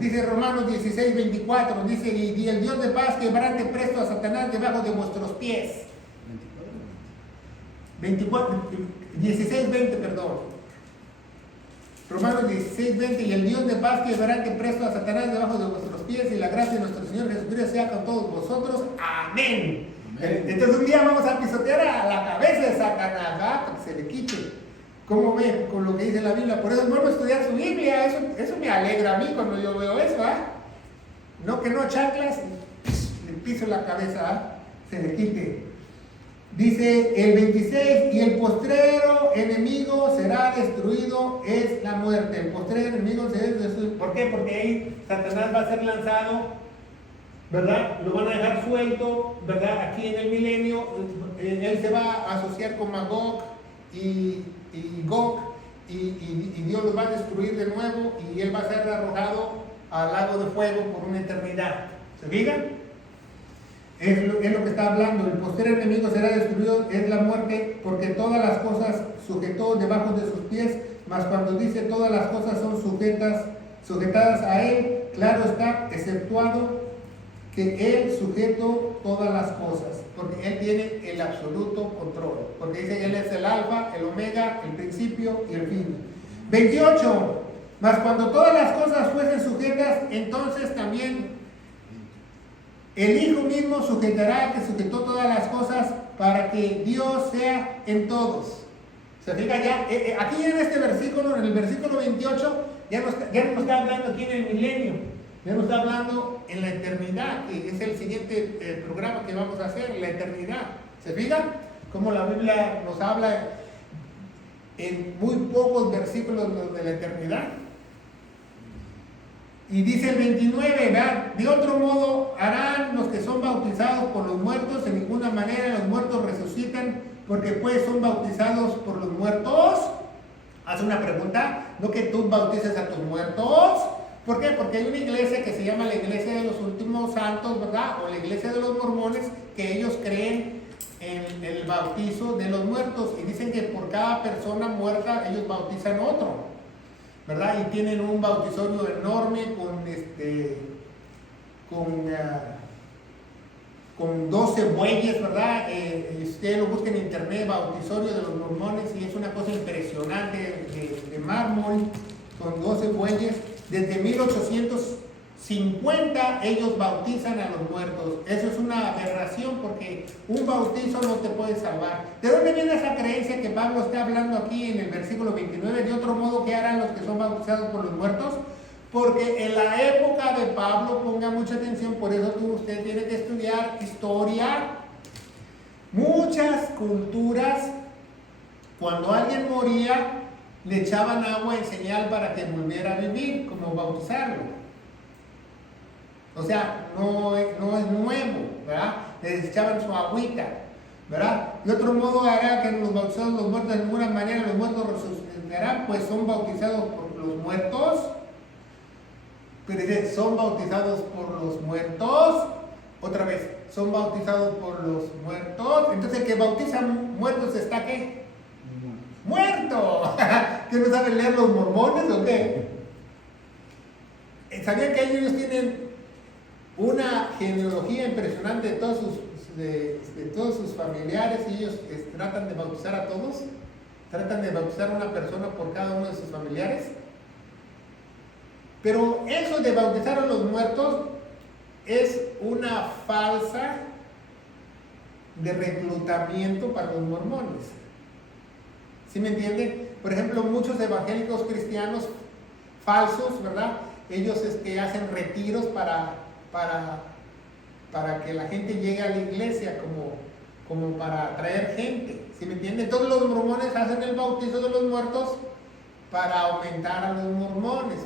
Dice Romanos 16, 24, dice: y el Dios de paz quebrante presto a Satanás debajo de vuestros pies. 16, 20, perdón. Romanos 16, 20, y el Dios de paz quebrante presto a Satanás debajo de vuestros pies, y la gracia de nuestro Señor Jesucristo sea con todos vosotros. Amén. Entonces un día vamos a pisotear a la cabeza de Satanás, ¿verdad? Para que se le quite. ¿Cómo ven con lo que dice la Biblia? Por eso vuelvo a estudiar su Biblia. Eso me alegra a mí cuando yo veo eso, No que no chanclas, le piso la cabeza, se le quite. Dice el 26, y el postrero enemigo será destruido, es la muerte. El postrero enemigo será destruido. ¿Por qué? Porque ahí Satanás va a ser lanzado, ¿verdad? Lo van a dejar suelto, ¿verdad? Aquí en el milenio, él se va a asociar con Magog y Gog, y Dios los va a destruir de nuevo, y él va a ser arrojado al lago de fuego por una eternidad. ¿Se fijan? Es lo que está hablando. El postrero enemigo será destruido, es la muerte, porque todas las cosas sujetó debajo de sus pies. Mas cuando dice todas las cosas son sujetadas a él, claro está, exceptuado que él sujetó todas las cosas, porque él tiene el absoluto control, porque dice: él es el alfa, el omega, el principio y el fin. 28, mas cuando todas las cosas fuesen sujetas, entonces también el Hijo mismo sujetará al que sujetó todas las cosas, para que Dios sea en todos. ¿Se fija ya? Aquí en este versículo, en el versículo 28, ya no está hablando aquí en el milenio, ya nos está hablando en la eternidad, que es el siguiente programa que vamos a hacer, la eternidad. ¿Se fijan? Como la Biblia nos habla en muy pocos versículos de la eternidad. Y dice el 29, ¿verdad? De otro modo harán los que son bautizados por los muertos, en ninguna manera los muertos resucitan, porque pues son bautizados por los muertos. Haz una pregunta, no que tú bautices a tus muertos. ¿Por qué? Porque hay una iglesia que se llama la Iglesia de los Últimos Santos, ¿verdad? O la Iglesia de los Mormones, que ellos creen en el bautizo de los muertos, y dicen que por cada persona muerta ellos bautizan otro, ¿verdad? Y tienen un bautisorio enorme con 12 bueyes, ¿verdad? Usted lo busca en internet, bautisorio de los mormones, y es una cosa impresionante de mármol, con 12 bueyes. Desde 1850 ellos bautizan a los muertos. Eso es una aberración, porque un bautizo no te puede salvar. ¿De dónde viene esa creencia que Pablo está hablando aquí en el versículo 29? De otro modo, ¿qué harán los que son bautizados por los muertos? Porque en la época de Pablo, ponga mucha atención, por eso usted tiene que estudiar historia. Muchas culturas, cuando alguien moría, le echaban agua en señal para que volviera a vivir, como bautizarlo. O sea, no es nuevo, ¿verdad? Les echaban su agüita, ¿verdad? De otro modo hará que los bautizados, los muertos, de ninguna manera los muertos resucitarán, pues son bautizados por los muertos. Pero dice, son bautizados por los muertos. Otra vez, son bautizados por los muertos. Entonces el que bautiza muertos está ¿qué? ¡Muerto! ¿Que no saben leer los mormones o qué? ¿Sabían que ellos tienen una genealogía impresionante de todos sus familiares y ellos tratan de bautizar a todos? Tratan de bautizar a una persona por cada uno de sus familiares. Pero eso de bautizar a los muertos es una falsa de reclutamiento para los mormones. ¿Sí me entienden? Por ejemplo, muchos evangélicos cristianos falsos, ¿verdad? Ellos hacen retiros para que la gente llegue a la iglesia como para atraer gente. ¿Sí me entienden? Todos los mormones hacen el bautizo de los muertos para aumentar a los mormones.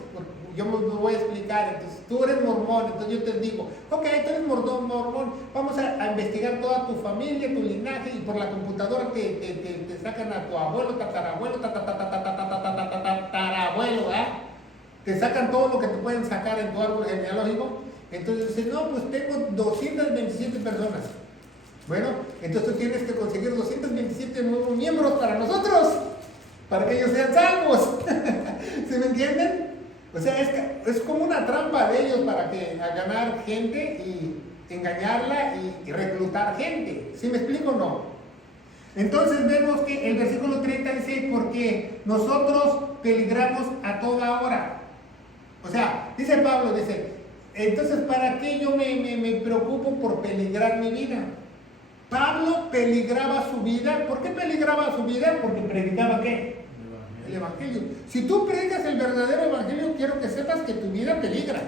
Yo me voy a explicar. Entonces, tú eres mormón, entonces yo te digo, ok, tú eres mormón, vamos a investigar toda tu familia, tu linaje, y por la computadora te sacan a tu abuelo, tatarabuelo, tatarabuelo, ¿eh? Te sacan todo lo que te pueden sacar en tu árbol genealógico. Entonces dices, no, pues tengo 227 personas. Bueno, entonces tú tienes que conseguir 227 nuevos miembros para nosotros, para que ellos sean salvos. ¿Sí me entienden? O sea, es como una trampa de ellos para ganar gente y engañarla y reclutar gente. ¿Sí me explico o no? Entonces vemos que el versículo 30 dice, porque nosotros peligramos a toda hora. O sea, dice Pablo, dice, entonces ¿para qué yo me preocupo por peligrar mi vida? Pablo peligraba su vida. ¿Por qué peligraba su vida? Porque predicaba ¿qué? El evangelio. Si tú predicas el verdadero evangelio, quiero que sepas que tu vida peligra.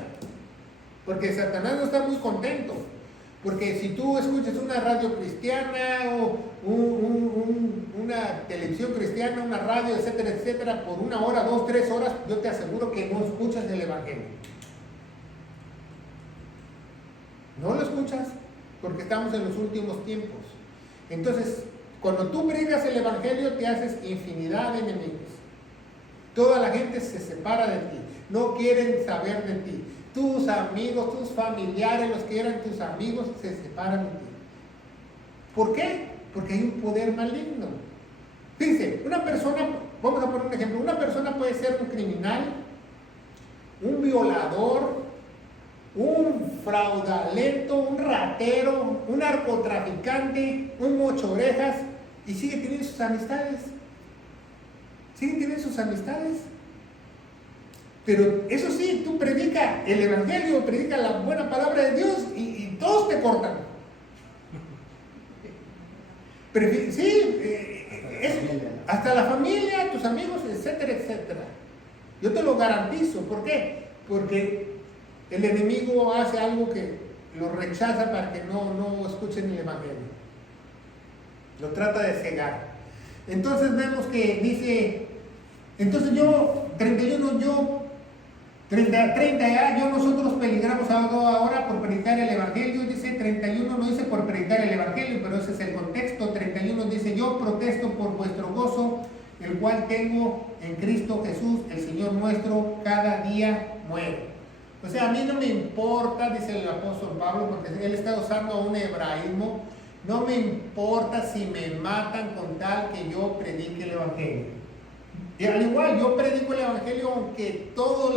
Porque Satanás no está muy contento. Porque si tú escuchas una radio cristiana o una televisión cristiana, una radio, etcétera, etcétera, por 1 hora, 2, 3 horas, yo te aseguro que no escuchas el evangelio. No lo escuchas porque estamos en los últimos tiempos. Entonces, cuando tú predicas el evangelio, te haces infinidad de enemigos. Toda la gente se separa de ti, no quieren saber de ti. Tus amigos, tus familiares, los que eran tus amigos, se separan de ti. ¿Por qué? Porque hay un poder maligno. Fíjense, una persona, vamos a poner un ejemplo, una persona puede ser un criminal, un violador, un fraudulento, un ratero, un narcotraficante, un mochorejas, y sigue teniendo sus amistades. Siguen teniendo sus amistades. Pero eso sí, tú predica el evangelio, predica la buena palabra de Dios y todos te cortan. Hasta la familia, tus amigos, etcétera, etcétera. Yo te lo garantizo. ¿Por qué? Porque el enemigo hace algo que lo rechaza para que no escuchen el evangelio. Lo trata de cegar. Entonces vemos que dice, entonces nosotros peligramos ahora por predicar el evangelio. Dice 31, no dice por predicar el evangelio, pero ese es el contexto. 31 dice, yo protesto por vuestro gozo, el cual tengo en Cristo Jesús, el Señor nuestro, cada día muere. O sea, a mí no me importa, dice el apóstol Pablo, porque él está usando un hebraísmo, no me importa si me matan con tal que yo predique el evangelio. Y al igual, yo predico el evangelio aunque todo el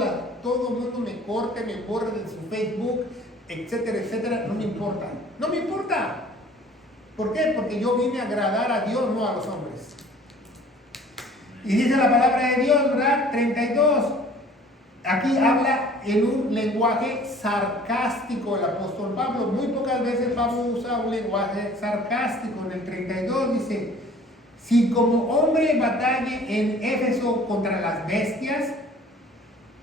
mundo me corte, me borre de su Facebook, etcétera, etcétera, no me importa. No me importa. ¿Por qué? Porque yo vine a agradar a Dios, no a los hombres. Y dice la palabra de Dios, ¿verdad? 32. Aquí habla en un lenguaje sarcástico el apóstol Pablo. Muy pocas veces Pablo usa un lenguaje sarcástico. En el 32 dice, si como hombre batalle en Éfeso contra las bestias,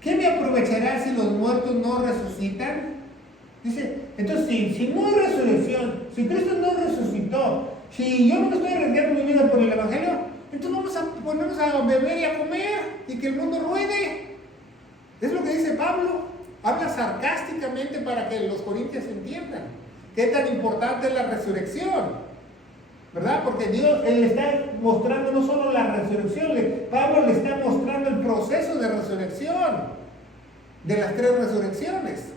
¿qué me aprovechará si los muertos no resucitan? Dice, entonces si no hay resurrección, si Cristo no resucitó si yo no me estoy arriesgando mi vida por el Evangelio, entonces vamos a ponernos a beber y a comer y que el mundo ruede. Es lo que dice Pablo. Habla sarcásticamente para que los corintios entiendan qué tan importante es la resurrección, ¿verdad? Porque Dios, Él le está mostrando no solo la resurrección, Pablo le está mostrando el proceso de resurrección, de las 3 resurrecciones,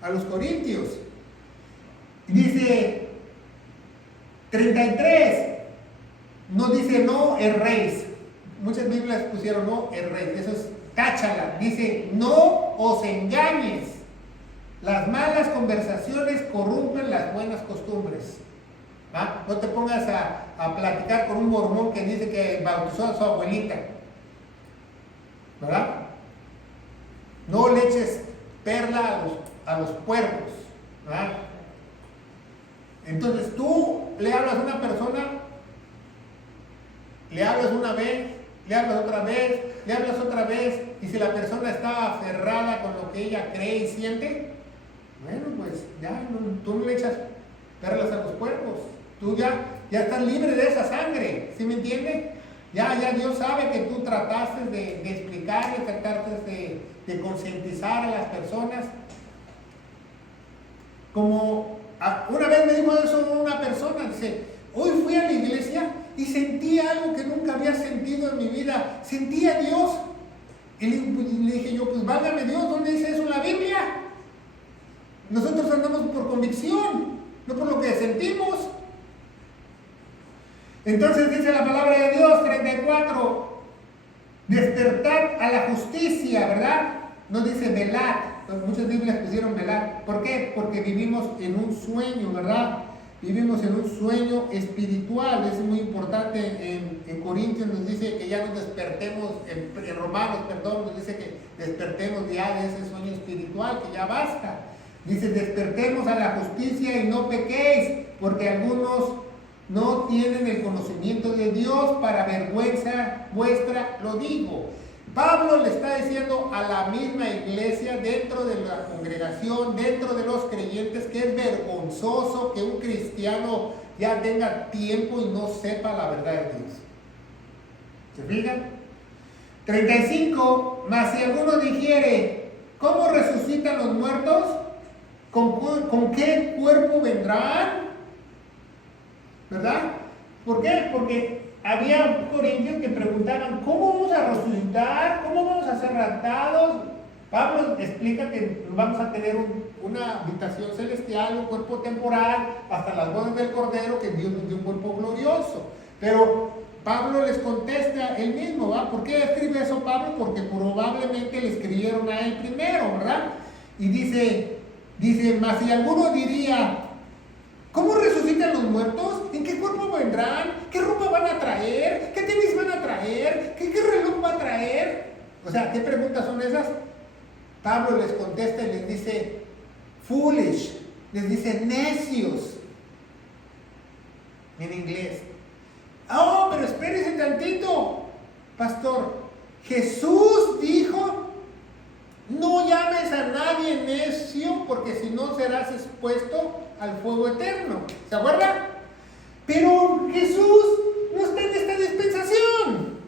a los corintios. Y dice 33, no dice no erréis. Muchas Biblias pusieron no erréis, eso es táchala. Dice no os engañes. Las malas conversaciones corrompen las buenas costumbres. ¿Ah? No te pongas a platicar con un mormón que dice que bautizó a su abuelita, ¿verdad? No le eches perla a los puercos, ¿verdad? Entonces tú le hablas a una persona, le hablas una vez, le hablas otra vez, le hablas otra vez, y si la persona está aferrada con lo que ella cree y siente, bueno, pues ya tú no le echas perlas a los puercos. Tú ya estás libre de esa sangre, ¿sí me entiendes? Ya Dios sabe que tú trataste de explicarle, trataste de concientizar a las personas. Como una vez me dijo eso una persona, dice, hoy fui a la iglesia y sentí algo que nunca había sentido en mi vida, sentí a Dios. Y le dije yo, pues válgame Dios, ¿dónde dice eso en la Biblia? Nosotros andamos por convicción, no por lo que sentimos. Entonces dice la palabra de Dios, 34, despertad a la justicia, ¿verdad? No dice velad, muchas Biblias pusieron velad. ¿Por qué? Porque vivimos en un sueño, ¿verdad? Vivimos en un sueño espiritual. Es muy importante. En Corintios nos dice que ya nos despertemos, en Romanos, perdón, nos dice que despertemos ya de ese sueño espiritual, que ya basta. Dice, despertemos a la justicia y no pequéis, porque algunos no tienen el conocimiento de Dios, para vergüenza vuestra lo digo. Pablo le está diciendo a la misma iglesia, dentro de la congregación, dentro de los creyentes, que es vergonzoso que un cristiano ya tenga tiempo y no sepa la verdad de Dios. ¿Se fijan? 35, mas si alguno dijere, ¿cómo resucitan los muertos? ¿Con qué cuerpo vendrán? ¿Verdad? ¿Por qué? Porque había corintios que preguntaban, ¿cómo vamos a resucitar? ¿Cómo vamos a ser raptados? Pablo explica que vamos a tener una habitación celestial, un cuerpo temporal, hasta las bodas del Cordero, que Dios nos dio un cuerpo glorioso. Pero Pablo les contesta él mismo, ¿va? ¿Por qué escribe eso Pablo? Porque probablemente le escribieron a él primero, ¿verdad? Y dice, mas si alguno diría, ¿cómo resucitan los muertos? ¿En qué cuerpo vendrán? ¿Qué ropa van a traer? ¿Qué tenis van a traer? ¿Qué reloj va a traer? O sea, ¿qué preguntas son esas? Pablo les contesta y les dice, foolish, les dice necios, en inglés. Oh, pero espérese tantito, pastor. Jesús dijo, no llames a nadie necio, porque si no serás expuesto al fuego eterno. ¿Se acuerdan? Pero Jesús no está en esta dispensación.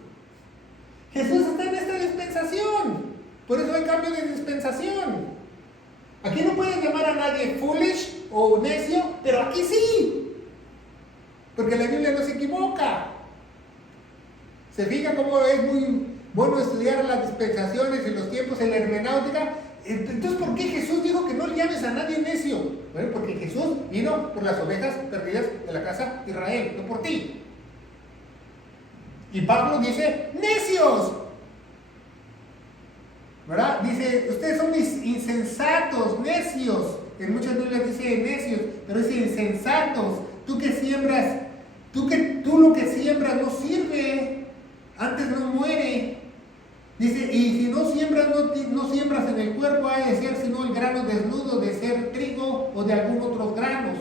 Jesús está en esta dispensación. Por eso hay cambio de dispensación. Aquí no pueden llamar a nadie foolish o necio, pero aquí sí. Porque la Biblia no se equivoca. ¿Se fija cómo es muy bueno estudiar las dispensaciones y los tiempos en la hermenéutica? Entonces, ¿por qué Jesús dijo que no le llames a nadie necio? Bueno, porque Jesús vino por las ovejas perdidas de la casa de Israel, no por ti. Y Pablo dice, necios, ¿verdad? Dice, ustedes son insensatos, necios. En muchas Biblias dice necios, pero dice insensatos. Tú que siembras, tú lo que siembras no sirve, antes no muere. Dice, y si no siembras, no siembras en el cuerpo, ha de ser sino el grano desnudo, de ser trigo o de algún otros granos.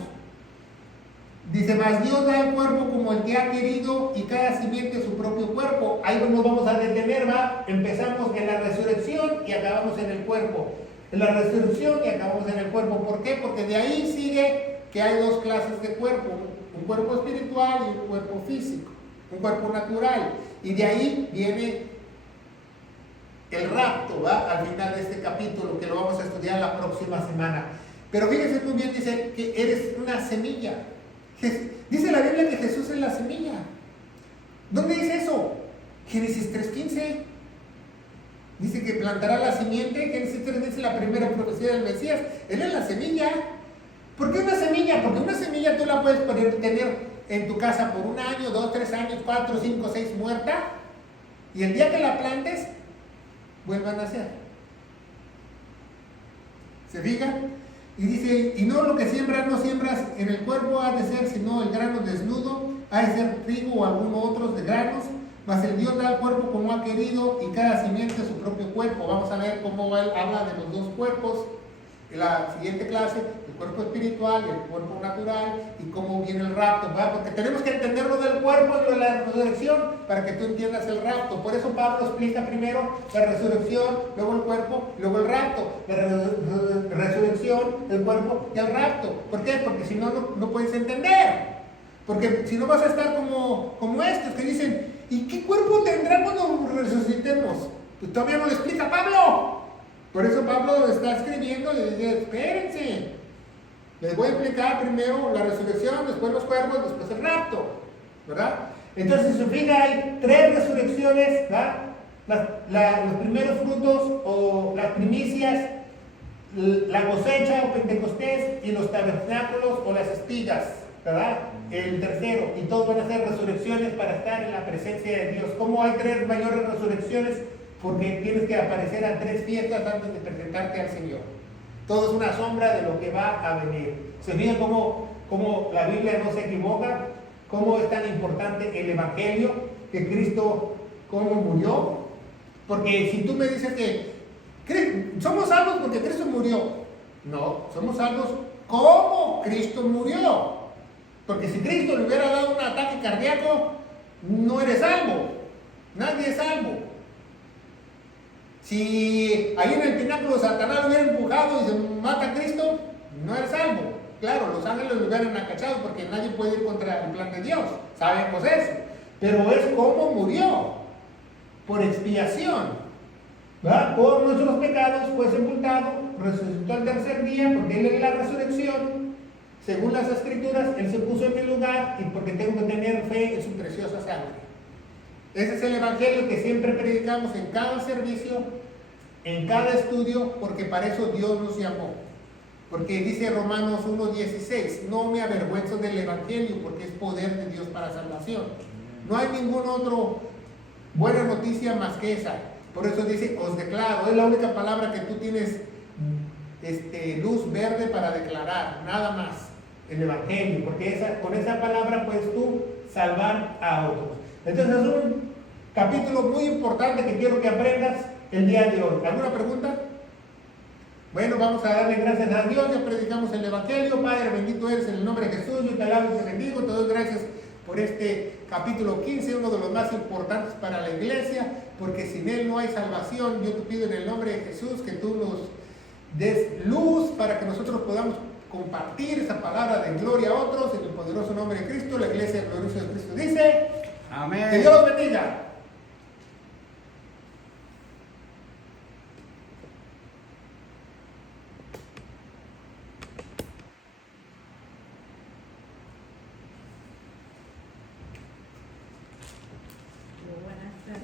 Dice, mas Dios da el cuerpo como el que ha querido, y cada simiente su propio cuerpo. Ahí nos vamos a detener, ¿va? Empezamos en la resurrección y acabamos en el cuerpo. En la resurrección y acabamos en el cuerpo. ¿Por qué? Porque de ahí sigue que hay dos clases de cuerpo. un cuerpo espiritual y un cuerpo físico, un cuerpo natural. Y de ahí viene el rapto, ¿va? Al final de este capítulo, que lo vamos a estudiar la próxima semana. Pero fíjense muy bien, dice que eres una semilla. Dice la Biblia que Jesús es la semilla. ¿Dónde dice eso? Génesis 3:15. Dice que plantará la simiente. Génesis 3 dice la primera profecía del Mesías. Él es la semilla. ¿Por qué una semilla? Porque una semilla tú la puedes tener en tu casa por 1 año, 2, 3 años, 4, 5, 6 muerta. Y el día que la plantes, vuelve a nacer. ¿Se fijan? Y dice, y no lo que siembras, no siembras en el cuerpo ha de ser, sino el grano desnudo, ha de ser trigo o alguno otro de granos, mas el Dios da al cuerpo como ha querido y cada simiente su propio cuerpo. Vamos a ver cómo él habla de los dos cuerpos en la siguiente clase, el cuerpo espiritual y el cuerpo natural, y cómo viene el rapto, ¿verdad? Porque tenemos que entender lo del cuerpo y lo de la resurrección para que tú entiendas el rapto. Por eso Pablo explica primero la resurrección, luego el cuerpo, luego el rapto. La resurrección, el cuerpo y el rapto. ¿Por qué? Porque si no, no puedes entender. Porque si no vas a estar como estos que dicen, ¿y qué cuerpo tendrá cuando resucitemos? Pues todavía no lo explica Pablo. Por eso Pablo está escribiendo y dice, espérense, les voy a explicar primero la resurrección, después los cuerpos, después el rapto, ¿verdad? Entonces, si se fija, hay 3 resurrecciones, ¿verdad? Los primeros frutos o las primicias, la cosecha o Pentecostés y los tabernáculos o las espigas, ¿verdad? El tercero, y todos van a ser resurrecciones para estar en la presencia de Dios. ¿Cómo hay 3 mayores resurrecciones? Porque tienes que aparecer a 3 fiestas antes de presentarte al Señor. Todo es una sombra de lo que va a venir. ¿Se fijan cómo la Biblia no se equivoca? ¿Cómo es tan importante el Evangelio? Que Cristo, ¿cómo murió? Porque si tú me dices que somos salvos porque Cristo murió. No, somos salvos como Cristo murió. Porque si Cristo le hubiera dado un ataque cardíaco, no eres salvo. Nadie es salvo. Si ahí en el pináculo Satanás lo hubiera empujado y se mata a Cristo, no eres salvo. Claro, los ángeles lo hubieran acachado porque nadie puede ir contra el plan de Dios. Sabemos eso. Pero es como murió. Por expiación. ¿Verdad? Por nuestros pecados fue sepultado, resucitó al tercer día porque Él es la resurrección. Según las Escrituras, Él se puso en mi lugar y porque tengo que tener fe en su preciosa sangre. Ese es el Evangelio que siempre predicamos en cada servicio, en cada estudio, porque para eso Dios nos llamó. Porque dice Romanos 1:16, no me avergüenzo del Evangelio porque es poder de Dios para salvación. No hay ninguna otra buena noticia más que esa. Por eso dice, os declaro, es la única palabra que tú tienes luz verde para declarar, nada más, el Evangelio, porque con esa palabra puedes tú salvar a otros. Entonces es un capítulo muy importante que quiero que aprendas el día de hoy. ¿Alguna pregunta? Bueno, vamos a darle gracias a Dios. Ya predicamos el Evangelio. Padre, bendito eres en el nombre de Jesús. Yo te alabo y te bendigo. Te doy gracias por este capítulo 15, uno de los más importantes para la iglesia, porque sin él no hay salvación. Yo te pido en el nombre de Jesús que tú nos des luz para que nosotros podamos compartir esa palabra de gloria a otros en el poderoso nombre de Cristo. La iglesia gloriosa de Cristo dice: amén. Que Dios los bendiga.